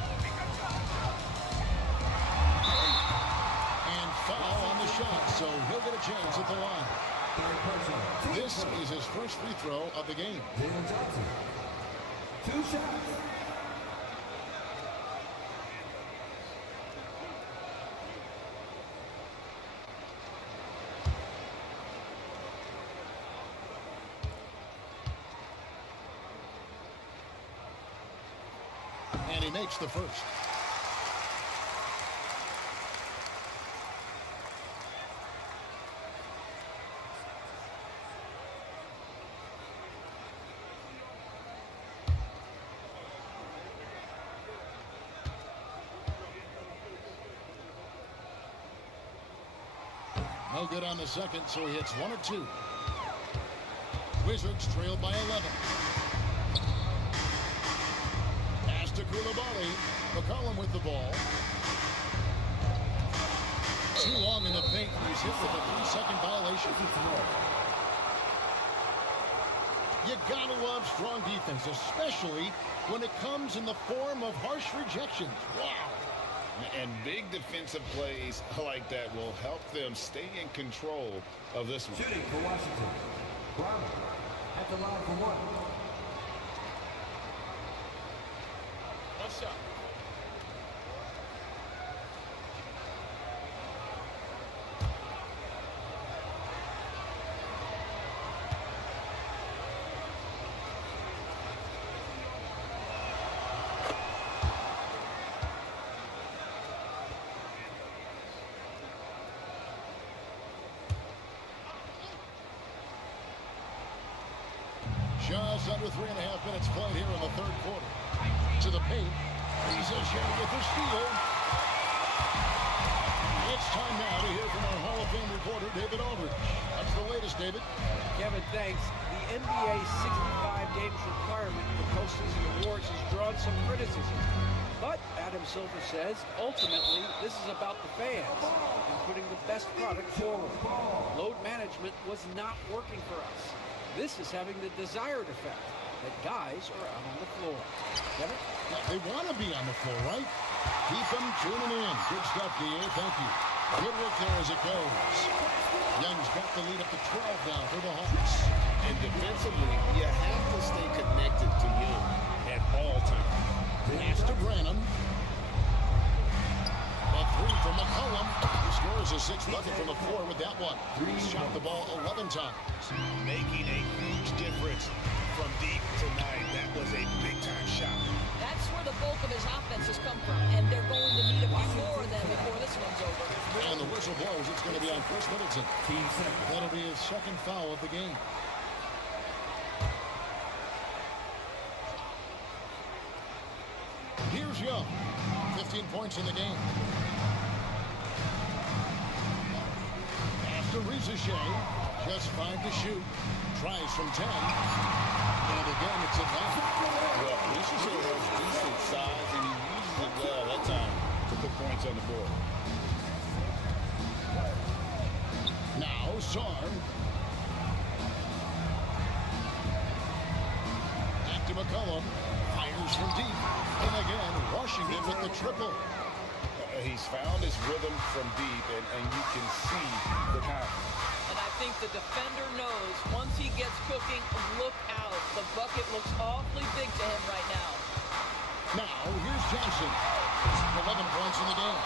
And foul on the shot, so he'll get a chance at the line. This is his first free throw of the game. Jalen Johnson. 2 shots. And he makes the first. No good on the second, so he hits 1 or 2. Wizards trail by 11. Pass to Koulibaly. McCollum with the ball. Too long in the paint. He's hit with a 3-second violation. You gotta love strong defense, especially when it comes in the form of harsh rejections. Wow. And big defensive plays like that will help them stay in control of this one. Shooting for Washington, Brown at the line for 1. One shot. Just under 3.5 minutes played here in the third quarter. To the paint. Riza with the steal. It's time now to hear from our Hall of Fame reporter, David Aldridge. That's the latest, David. Kevin, thanks. The NBA's 65 games requirement for postseason awards has drawn some criticism. But, Adam Silver says, ultimately, this is about the fans and putting the best product forward. Load management was not working for us. This is having the desired effect, that guys are out on the floor. Kevin? They want to be on the floor, right? Keep them tuning in. Good stuff, D.A. Thank you. Good work there as it goes. Young's got the lead up to 12 now for the Hawks. And defensively, you have to stay connected to Young at all times. Pass to Branham. A 3 from McCollum. He scores a 6th bucket from the floor with that one. He's shot the ball 11 times. Making a huge difference from deep tonight. That was a big-time shot. That's where the bulk of his offense has come from, and they're going to need a few more of them before this one's over. And the whistle blows. It's going to be on Chris Middleton. That'll be his 2nd foul of the game. Here's Young. 15 points in the game. Pass to Riza. Just 5 to shoot. Tries from 10. And again, it's a foul. Well, Riza has decent size, and he uses it well that time to put points on the board. Now, Sarr. Back to McCollum. Fires from deep. And again, Washington with the triple. He's found his rhythm from deep, and you can see the confidence. And I think the defender knows once he gets cooking, look out. The bucket looks awfully big to him right now. Now, here's Johnson. 11 points in the game.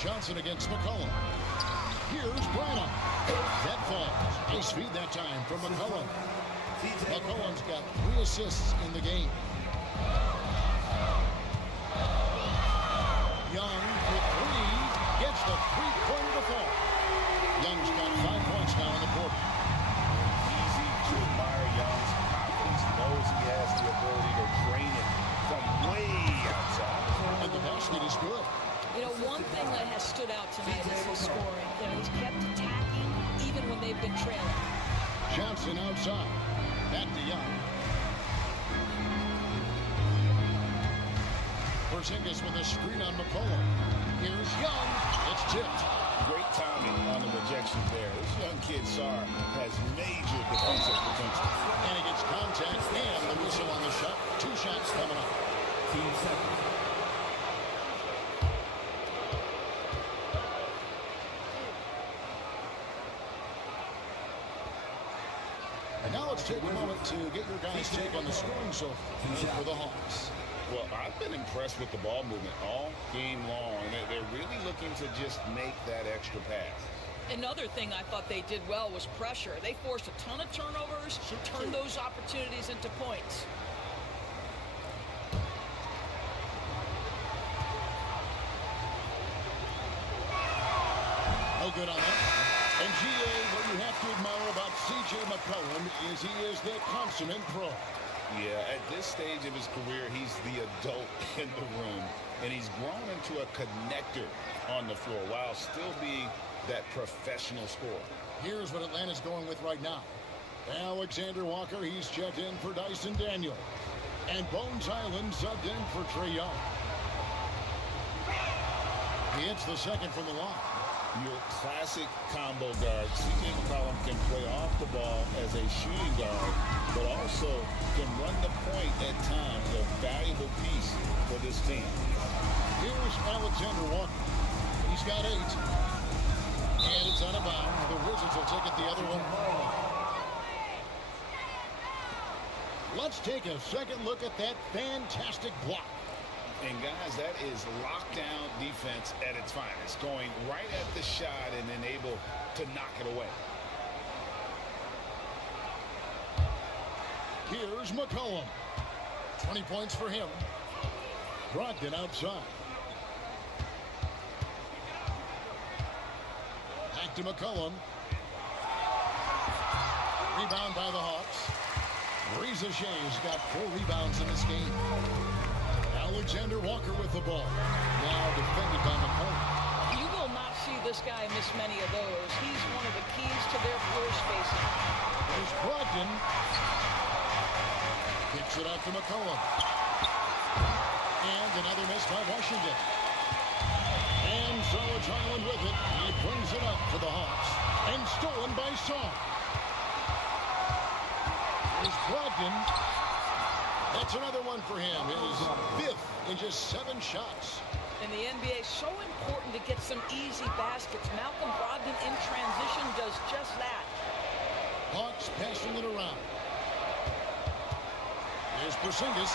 Johnson against McCollum. Here's Branham. That falls. Nice feed that time from McCollum. McCollum's got 3 assists in the game. Young for 3. Gets the three-pointer to fall. Young's got 5 points now in the quarter. Easy to admire Young's confidence. Knows he has the ability to drain it from way outside. And the basket is good. You know, one thing that has stood out tonight is his scoring. You know, he's kept attacking even when they've been trailing. Johnson outside. Back to Young. Porzingis with a screen on McCollum. Here's Young. It's tipped. Great timing on the rejection there. This young kid, Sarr, has major defensive potential. And he gets contact and the whistle on the shot. 2 shots coming up. Team second. And now let's take a moment to get your guys' take on the scoring so far for the Hawks. Well, I've been impressed with the ball movement all game long. They're really looking to just make that extra pass. Another thing I thought they did well was pressure. They forced a ton of turnovers, turned those opportunities into points. No good on that. And GA, what you have to admire about C.J. McCollum is he is the consummate pro. Yeah, at this stage of his career, he's the adult in the room, and he's grown into a connector on the floor while still being that professional scorer. Here's what Atlanta's going with right now. Alexander Walker, he's checked in for Dyson Daniel. And Bones Island subbed in for Trae Young. He hits the second from the line. Your classic combo guard. C.J. McCollum can play off the ball as a shooting guard, but also can run the point at times, a valuable piece for this team. Here's Alexander Walker. He's got 8. And it's out of bounds. The Wizards will take it the other way. Let's take a second look at that fantastic block. And guys, that is lockdown defense at its finest, going right at the shot and then able to knock it away. Here's McCollum. 20 points for him. Brogdon outside. Back to McCollum. Rebound by the Hawks. Reza Shay's got 4 rebounds in this game. Alexander Walker with the ball. Now defended by McCollum. You will not see this guy miss many of those. He's one of the keys to their floor spacing. There's Brogdon. Kicks it out to McCollum. And another miss by Washington. And so it's Island with it. He brings it up for the Hawks. And stolen by Song. There's Brogdon. That's another one for him. His 5th in just 7 shots. In the NBA, so important to get some easy baskets. Malcolm Brogdon in transition does just that. Hawks passing it around. There's Porzingis,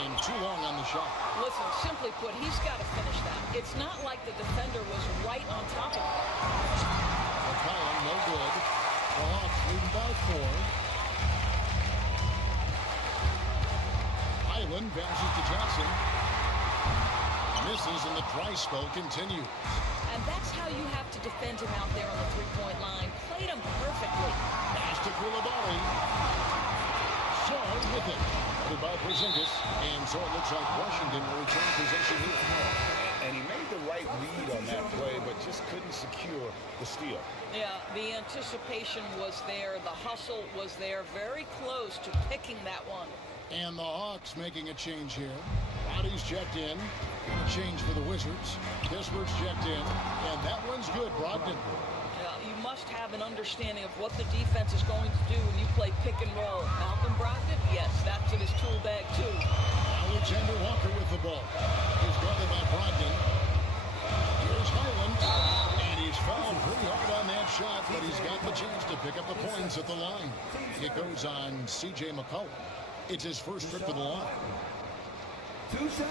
and too long on the shot. Listen, simply put, he's got to finish that. It's not like the defender was right on top of him. McCollum, no good. The Hawks leading by 4. Island bounces to Johnson. Misses, and the dry spell continues. And that's how you have to defend him out there on the three-point line. Played him perfectly. Pass to Koulibaly. Sarr with it. Covered by Porzingis. And so it looks like Washington will return possession here. And he made the right read on that play, but just couldn't secure the steal. Yeah, the anticipation was there. The hustle was there. Very close to picking that one. And the Hawks making a change here. Roddy's checked in. A change for the Wizards. Kispert's checked in. And that one's good, Brogdon. You must have an understanding of what the defense is going to do when you play pick and roll. Malcolm Brogdon, yes, that's in his tool bag too. Alexander Walker with the ball. He's guarded by Brogdon. Here's Highland. And he's fouled pretty hard on that shot, but he's got the chance to pick up the points at the line. It goes on C.J. McCollum. It's his first trip to the line. 2 shots.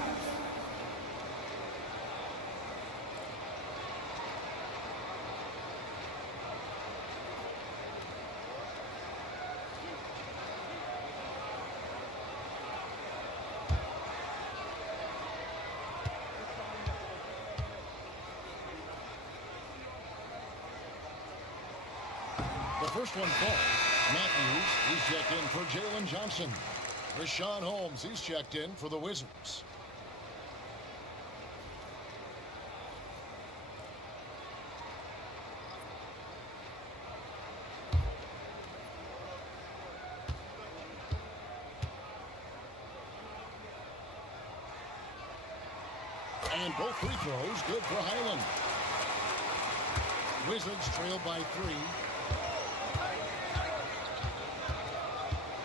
The first one falls. Matthews, he's checked in for Jalen Johnson. Rashawn Holmes, he's checked in for the Wizards. And both free throws good for Highland. Wizards trail by 3.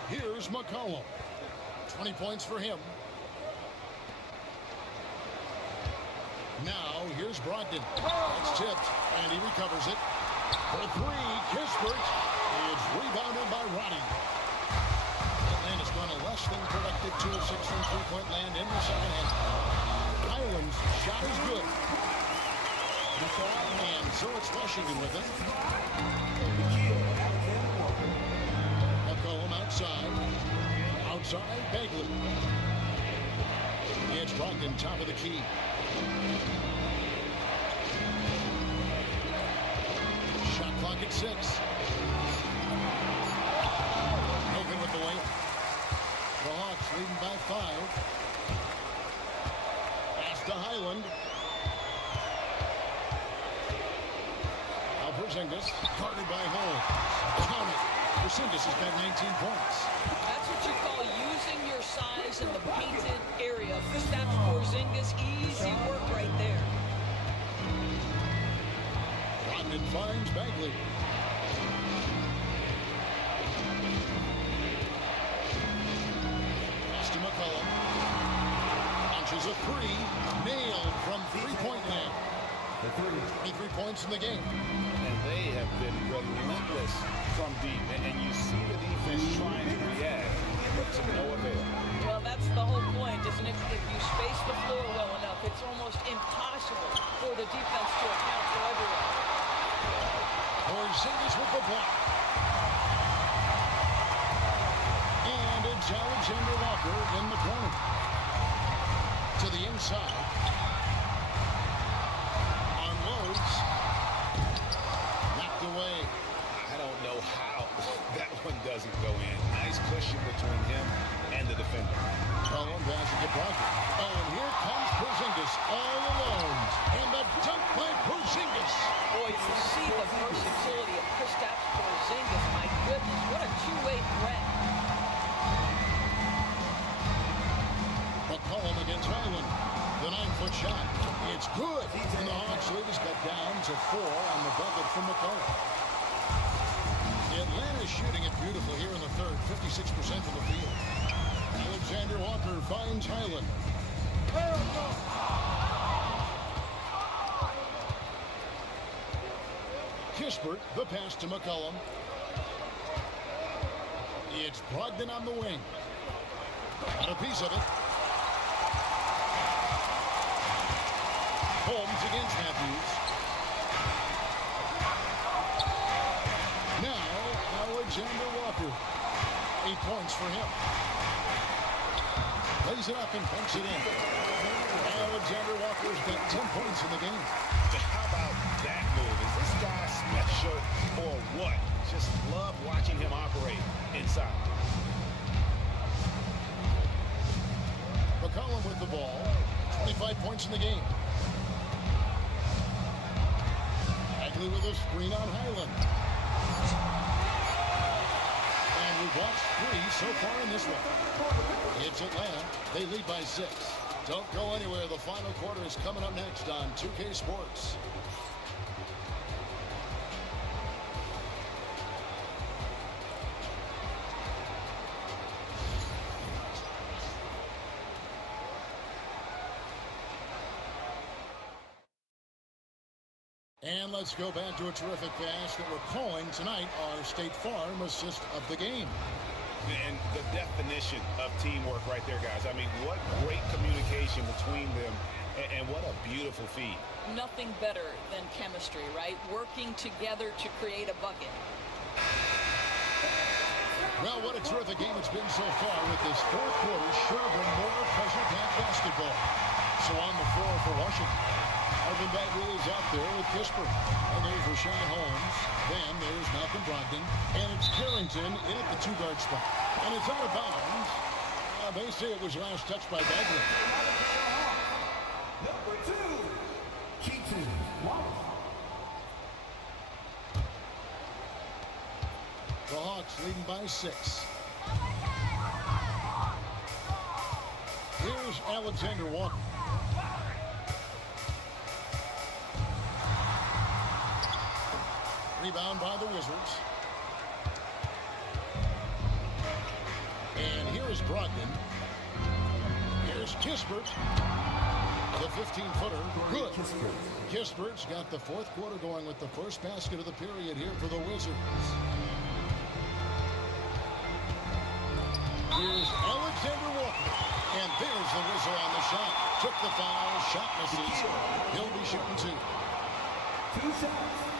Here's McCollum. 20 points for him. Now, here's Brogdon. It's tipped, and he recovers it. For 3, Kispert. It's rebounded by Roddy. Atlanta's run a less than productive 2 of 6 from three-point land in the second half. Highland's shot is good. And so it's Washington with it. McCollum outside. Outside, Bagley. It's Brogdon, top of the key. Shot clock at 6. No good with the layup. The Hawks leading by 5. Pass to Highland. Porzingis, guarded by Holmes. Count it. Porzingis has got 19 points. That's what you call using your size in the painted area. Kristaps Porzingis, easy work right there. Rodman finds Bagley. Pass to McCollum. Launches a 3. Nailed from three-point land. 23 points in the game. And they have been relentless from deep. And you see the defense trying to react, but to no avail. Well, that's the whole point, isn't it? If you space the floor well enough, it's almost impossible for the defense to account for everyone. Porzingis with the block. And it's Alexander Walker in the corner. To the inside. Knocked away. I don't know how that one doesn't go in. Nice cushion between him and the defender. Colin passing to Brogdon. Oh, and here comes Porzingis all alone. And the dunk by Porzingis. Boy, you see the versatility of Kristaps Porzingis. My goodness, what a two-way threat. McCollum against Highland. The 9-foot shot. It's good. And the Hawks lead is cut down to 4 on the bucket from McCollum. Atlanta's shooting it beautifully here in the third. 56% from the field. Alexander Walker finds Highland. Kispert, the pass to McCollum. It's Brogdon on the wing. Got a piece of it. Holmes against Matthews. Now, Alexander Walker. 8 points for him. Lays it up and bunks it in. Alexander Walker's got 10 points in the game. How about that move? Is this guy special or what? Just love watching him operate inside. McCollum with the ball. 25 points in the game. Bagley with a screen on Highland. And we've watched 3 so far in this one. It's Atlanta. They lead by 6. Don't go anywhere. The final quarter is coming up next on 2K Sports. And let's go back to a terrific pass that we're calling tonight our State Farm assist of the game. And the definition of teamwork right there, guys. I mean, what great communication between them, and what a beautiful feed. Nothing better than chemistry, right? Working together to create a bucket. Well, what a terrific game it's been so far, with this fourth quarter sure to bring more pressure-packed basketball. So on the floor for Washington, Arvin Bagley is out there with Kisper. And there's Rashawn Holmes. Then there's Malcolm Brogdon. And it's Carrington in at the two-guard spot. And it's out of bounds. They say it was last touched by Bagley. Number 2, Keaton Wallace. The Hawks leading by 6. Here's Alexander Walker. Rebound by the Wizards. And here is Brogdon. Here's Kispert. The 15-footer. Good. Kispert's got the fourth quarter going with the first basket of the period here for the Wizards. Here's Alexander Walker. And there's the whistle on the shot. Took the foul. Shot misses. He'll be shooting 2. 2 shots.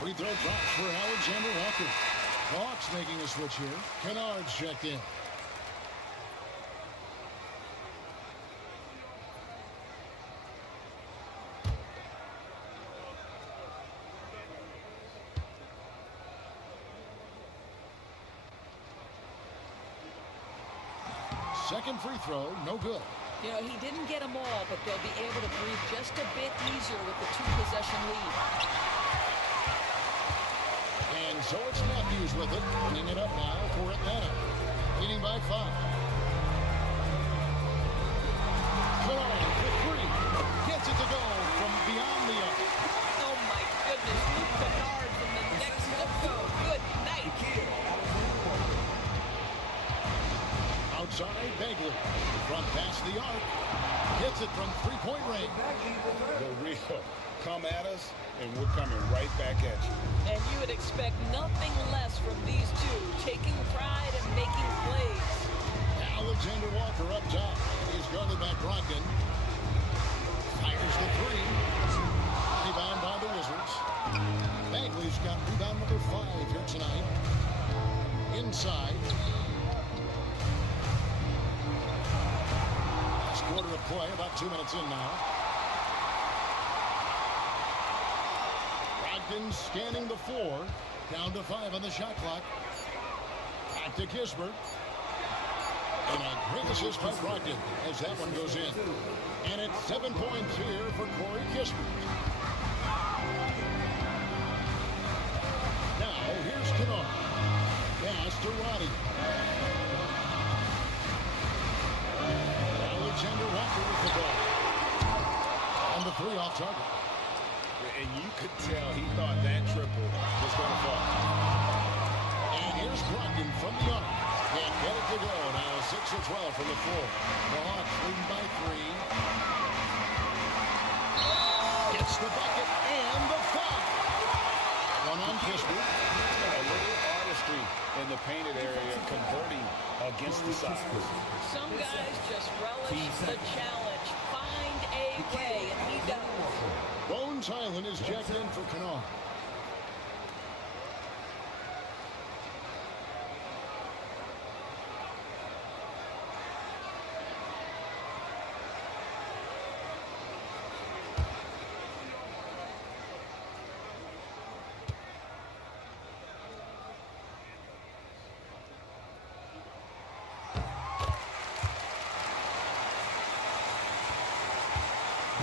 Free throw drops for Alexander Walker. Hawks making a switch here. Kennard's checked in. Second free throw, no good. You know, he didn't get them all, but they'll be able to breathe just a bit easier with the 2-possession lead. And so it's Matthews with it, bringing it up now for Atlanta, leading by 5. Kennard for 3, gets it to go from beyond the arc. Oh my goodness, Luke Kennard from the next zip code. Good night. Outside, Bagley, front past the arc, hits it from three-point range. The real come at us, and we're coming right back at you. And you would expect nothing less from these two, taking pride and making plays. Alexander Walker up top. He's guarded by Brogdon. Fires the 3. Rebound by the Wizards. Bagley's got rebound number 5 here tonight. Inside. Last quarter of play, about 2 minutes in now. Brogdon scanning the floor. Down to 5 on the shot clock. Back to Kispert. And a great assist by Brogdon as that one goes in. And it's 7 points here for Corey Kispert. Now here's Kennard. Pass to Roddy. Alexander Walker with the ball. On the 3 off target. And you could tell he thought that triple was going to fall. And here's Brogdon from the arc. Can't get it to go. Now 6 or 12 from the floor. The Hawks leading by 3. Gets the bucket and the foul. One on Kispert. A little artistry in the painted area, converting against the size. Some guys just relish the challenge. Find a way, and he does. Bones Highland is checked in for Kennard.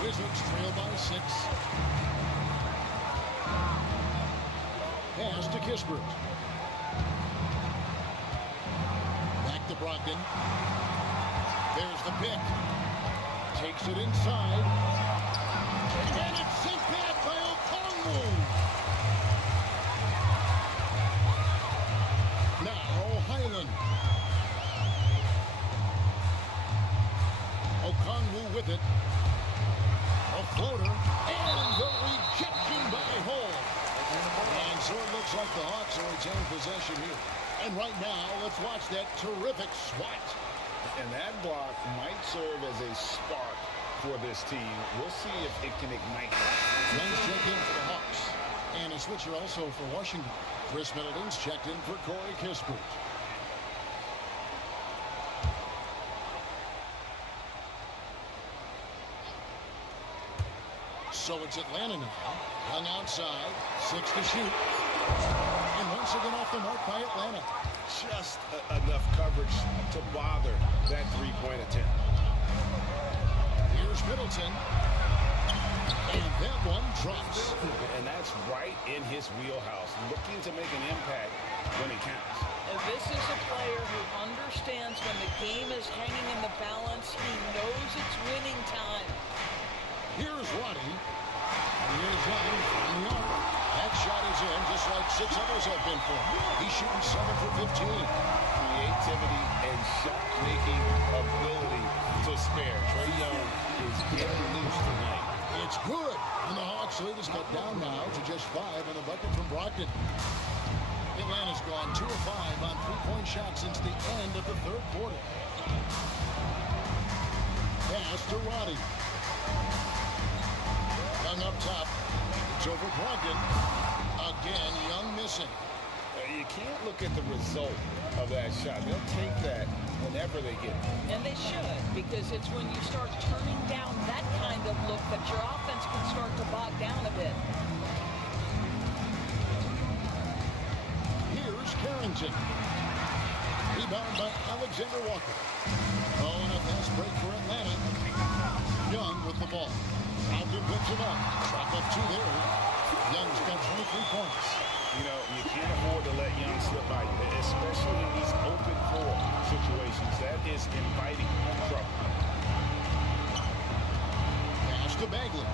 Wizards trail by 6. Pass to Kispert. Back to Brogdon. There's the pick. Takes it inside. And it's sent back by Okongwu. Now Highland. Okongwu with it. A floater. And the rejection by Hall. And so it looks like the Hawks will retain possession here. And right now, let's watch that terrific swat. And that block might serve as a spark for this team. We'll see if it can ignite that. Young's checked in for the Hawks. And a switcher also for Washington. Chris Middleton's checked in for Corey Kispert. So it's Atlanta now. Hung outside. 6 to shoot. And once again off the mark by Atlanta. Just enough coverage to bother that three-point attempt. Here's Middleton. And that one drops. And that's right in his wheelhouse. Looking to make an impact when it counts. And this is a player who understands when the game is hanging in the balance. He knows it's winning time. Here's Roddy. Here's Young from the arc. That shot is in, just like 6 others have been for him. He's shooting 7 for 15. Creativity and shot-making ability to spare. Trae Young is getting loose tonight. It's good. And the Hawks lead is cut down now to just 5 on a bucket from Brogdon. Atlanta's gone 2 of 5 on three-point shots since the end of the third quarter. Pass to Roddy. Young up top. It's over Brogdon. Again, Young missing. You can't look at the result of that shot. They'll take that whenever they get it. And they should, because it's when you start turning down that kind of look that your offense can start to bog down a bit. Here's Carrington. Rebound by Alexander Walker. Oh, and a fast break for Atlanta. Young with the ball. Brogdon picks it up. Track up 2 there. Young's got 23 points. You know, you can't afford to let Young slip by you, especially in these open floor situations. That is inviting trouble. Pass to Bagley.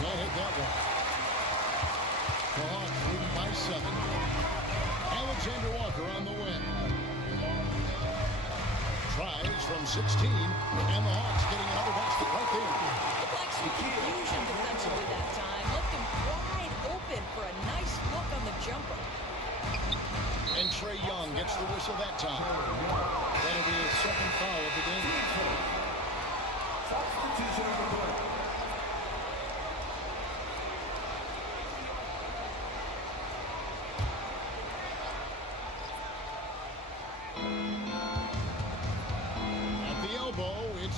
Can't hit that one. The Hawks leading by 7. Alexander Walker on the win. Tries from 16, and the Hawks getting another basket right there. Looked like some confusion defensively that time. Left him wide open for a nice look on the jumper. And Trae Young gets the whistle that time. That'll be his second foul of the game. Substitution on the court.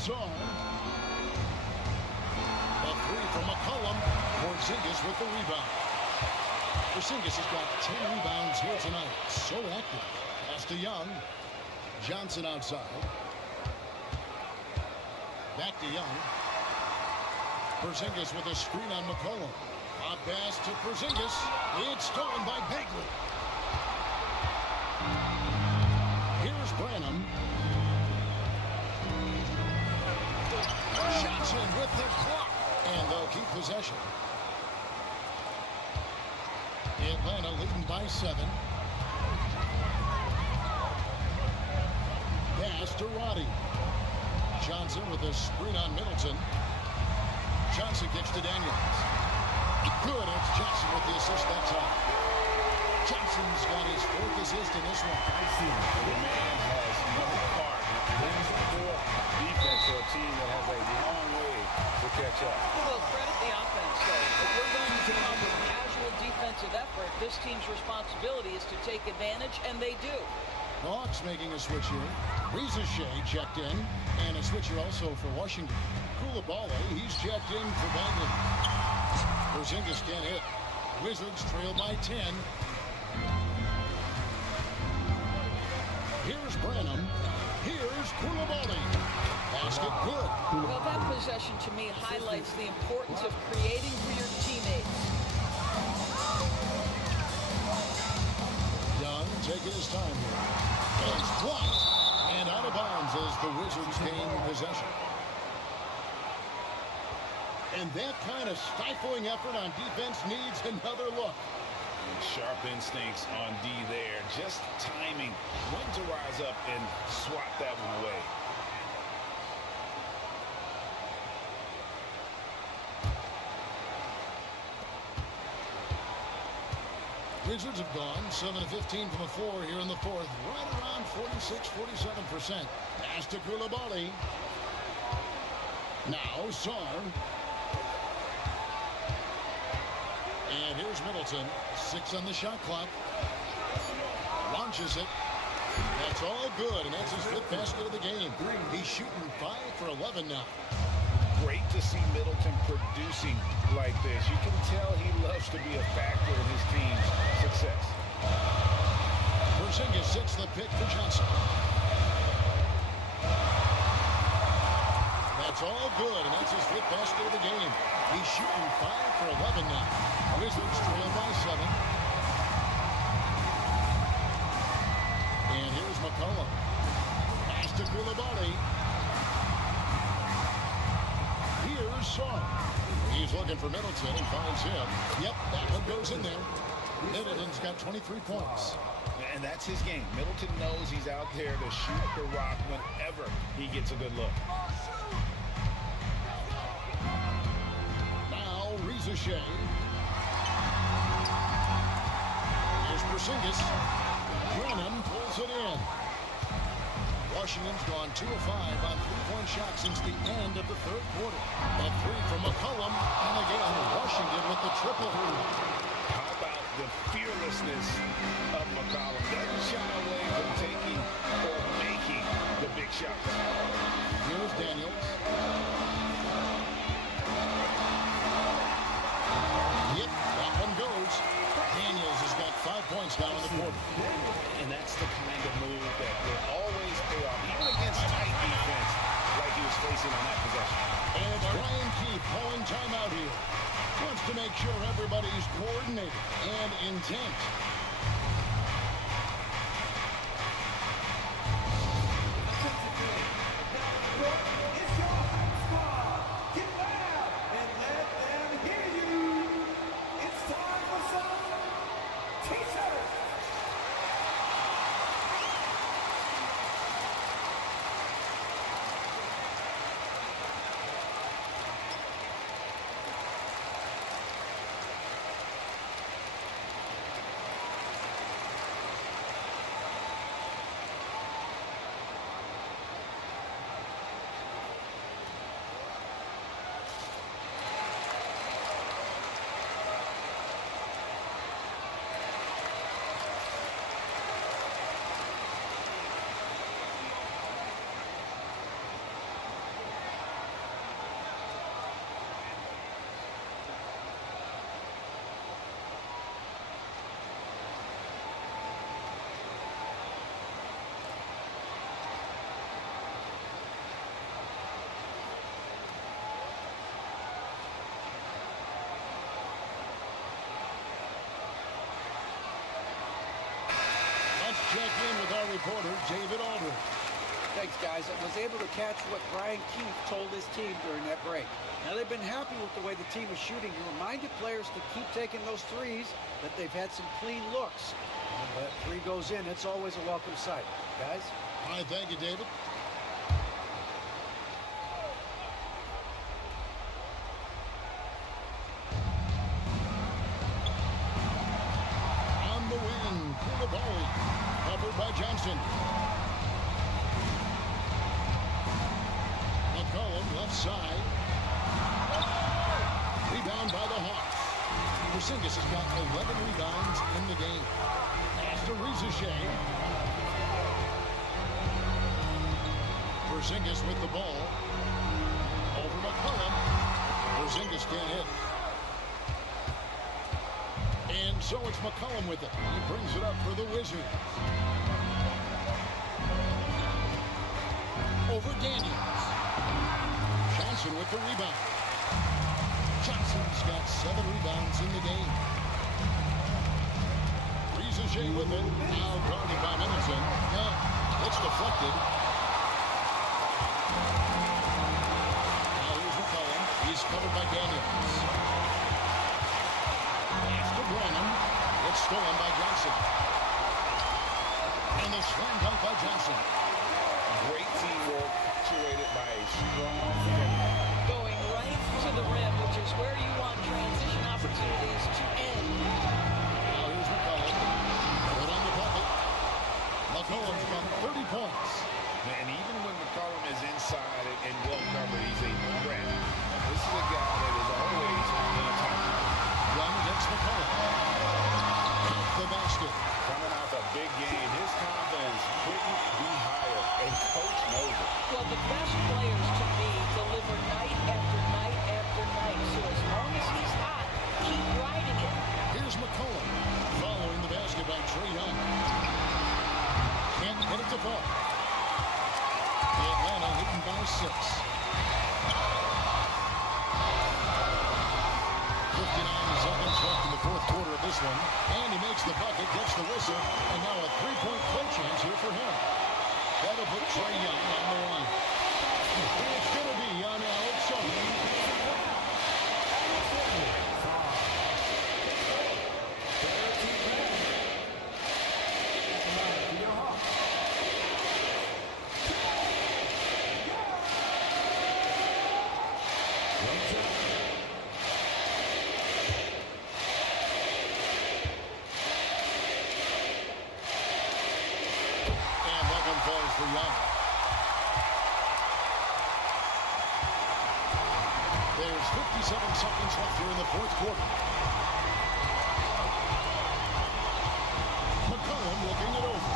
Zone. A 3 from McCollum. Porzingis with the rebound. Porzingis has got 10 rebounds here tonight. So active. Pass to Young. Johnson outside. Back to Young. Porzingis with a screen on McCollum. A pass to Porzingis. It's stolen by Bagley. Here's Branham. Johnson with the block, and they'll keep possession. Atlanta leading by 7. Pass to Roddy. Johnson with a screen on Middleton. Johnson gets to Daniels. Good, it's Johnson with the assist that time. Johnson's got his 4th assist in this one. The man has no heart. Brings poor defense for a team that has a long way to catch up. Well, credit the offense, though. If we're going to come with casual defensive effort, this team's responsibility is to take advantage, and they do. Hawks making a switch here. Riza-Shea checked in, and a switcher also for Washington. Koulibaly, he's checked in for Bagley. Porzingis can't hit. Wizards trail by 10. Here's Branham. Here's Koulibaly. Basket good. Well, that possession to me highlights the importance of creating for your teammates. Young taking his time here. And it's blocked. And out of bounds as the Wizards gain possession. And that kind of stifling effort on defense needs another look. Sharp instincts on D there. Just timing when to rise up and swat that one away. Wizards have gone 7 of 15 from the floor here in the fourth. Right around 46-47%. Pass to Koulibaly. Now Sarr. And here's Middleton. 6 on the shot clock. Launches it. That's all good, and that's his 5th basket of the game. He's shooting 5 for 11 now. Great to see Middleton producing like this. You can tell he loves to be a factor in his team's success. Porzingis sits the pick for Johnson. That's all good, and that's his 5th basket of the game. He's shooting 5 for 11 now. Wizards trail by 7. And here's McCollum. Pass to Koulibaly. Here's Sarr. He's looking for Middleton and finds him. Yep, that one goes in there. Middleton's got 23 points. And that's his game. Middleton knows he's out there to shoot the rock whenever he gets a good look. Now, Reza Shea. Here's Porzingis. Brennan pulls it in. Washington's gone 2 of 5 on 3-point shots since the end of the third quarter. A 3 from McCollum, and again, Washington with the triple. How about the fearlessness of McCollum? Doesn't shy away from taking or making the big shots. Here's Daniels. Yep, that one goes. Daniels has got 5 points now in the quarter. And that's the kind of move that will always pay off, even against tight defense like he was facing on that possession. And it's Brian Keefe calling timeout here. Wants to make sure everybody's coordinated and intent. Check in with our reporter, David Aldridge. Thanks, guys. I was able to catch what Brian Keefe told his team during that break. Now, they've been happy with the way the team is shooting. He reminded players to keep taking those threes, that they've had some clean looks. When that 3 goes in, it's always a welcome sight. Guys? All right, thank you, David. On the wing, Koulibaly. Covered by Johnson. McCollum left side. Rebound by the Hawks. Porzingis has got 11 rebounds in the game. Pass to Reza Shea. Porzingis with the ball. Over McCollum. Porzingis can't hit. And so it's McCollum with it. He brings it up for the Wizards. Over Daniels. Johnson with the rebound. Johnson's got 7 rebounds in the game. Shea with it. Now guarded by Middleton. Young. It's deflected. Now here's McCollum. He's covered by Daniels. After Branham. It's stolen by Johnson. And the slam dunk by Johnson. Great teamwork, punctuated by a strong finish. Going right to the rim, which is where you want transition opportunities to end. Now here's McCollum. Put on the bucket. McCollum's got 30 points. And even when McCollum is inside and well covered, he's a threat. This is a guy that is always in attack. Young against McCollum. Hit the basket. Coming off a big game, his confidence couldn't be higher, and coach knows it. Well, the best players to me deliver night after night after night. So as long as he's hot, keep riding it. Here's McCollum following the basket by Trae Young. Can't get it to fall. Atlanta leading by 6. 59 seconds left in the fourth quarter of this one. And he makes the bucket, gets the whistle, and now a 3-point play chance here for him. That'll put Trae Young on the line. It's going to be on Alex Sullivan. For Young. There's 57 seconds left here in the fourth quarter. McCollum looking it over.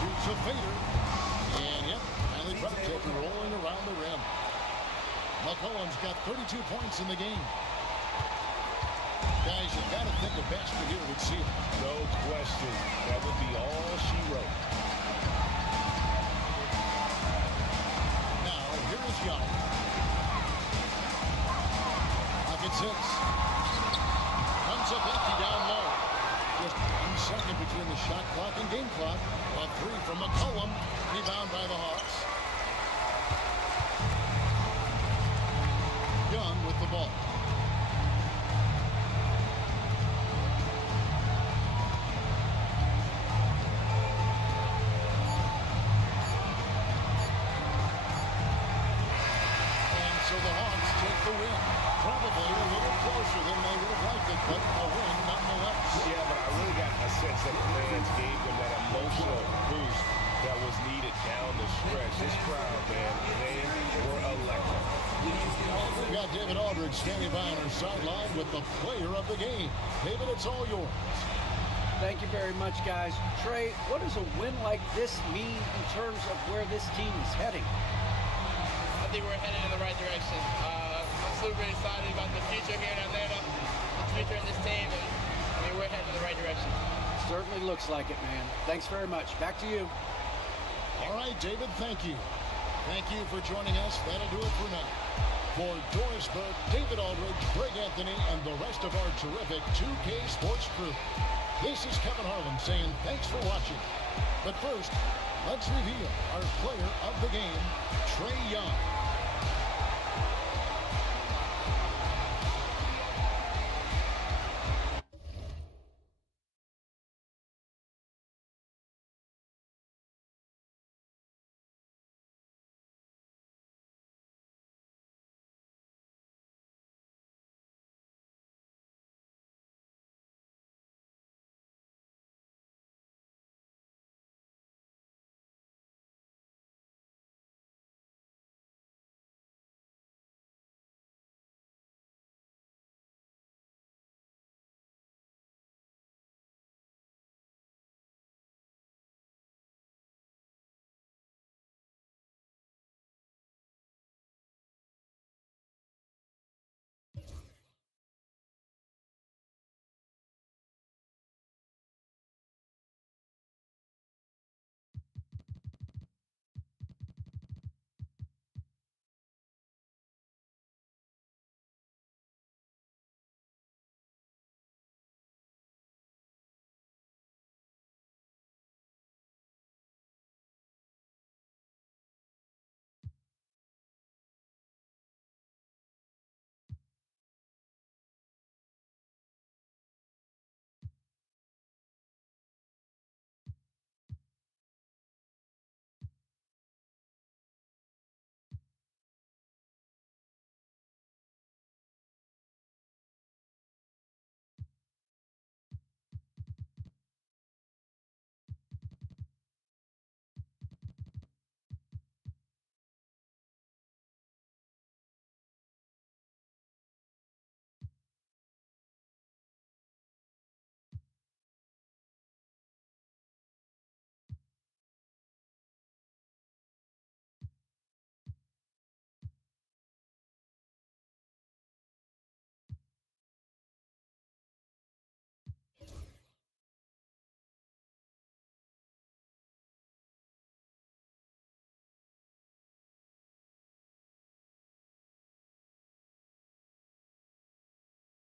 Shoots a fader. And yep, finally drop kick rolling around the rim. McCollum's got 32 points in the game. Guys, you've got to think a basket here would seal it. No question. That would be all she wrote. Here is Young. Bucket 6. Comes up empty down low. Just 1 second between the shot clock and game clock. A 3 from McCollum. Rebound by the Hawks. Young with the ball. So the Hawks take the win. Probably a little closer than they would have liked it, but a win nonetheless. Yeah, but I really got a sense that the fans gave them that emotional boost that was needed down the stretch. This crowd, man, they were electric. We've got David Aldridge standing by on our sideline with the player of the game. David, it's all yours. Thank you very much, guys. Trae, what does a win like this mean in terms of where this team is heading? I think we're headed in the right direction. I'm super excited about the future here in Atlanta, the future in this team, and we're headed in the right direction. Certainly looks like it, man. Thanks very much. Back to you. All right, David, thank you. Thank you for joining us. That'll do it for now. For Doris Burke, David Aldridge, Greg Anthony, and the rest of our terrific 2K Sports crew, this is Kevin Harlan saying thanks for watching. But first, let's reveal our player of the game, Trae Young.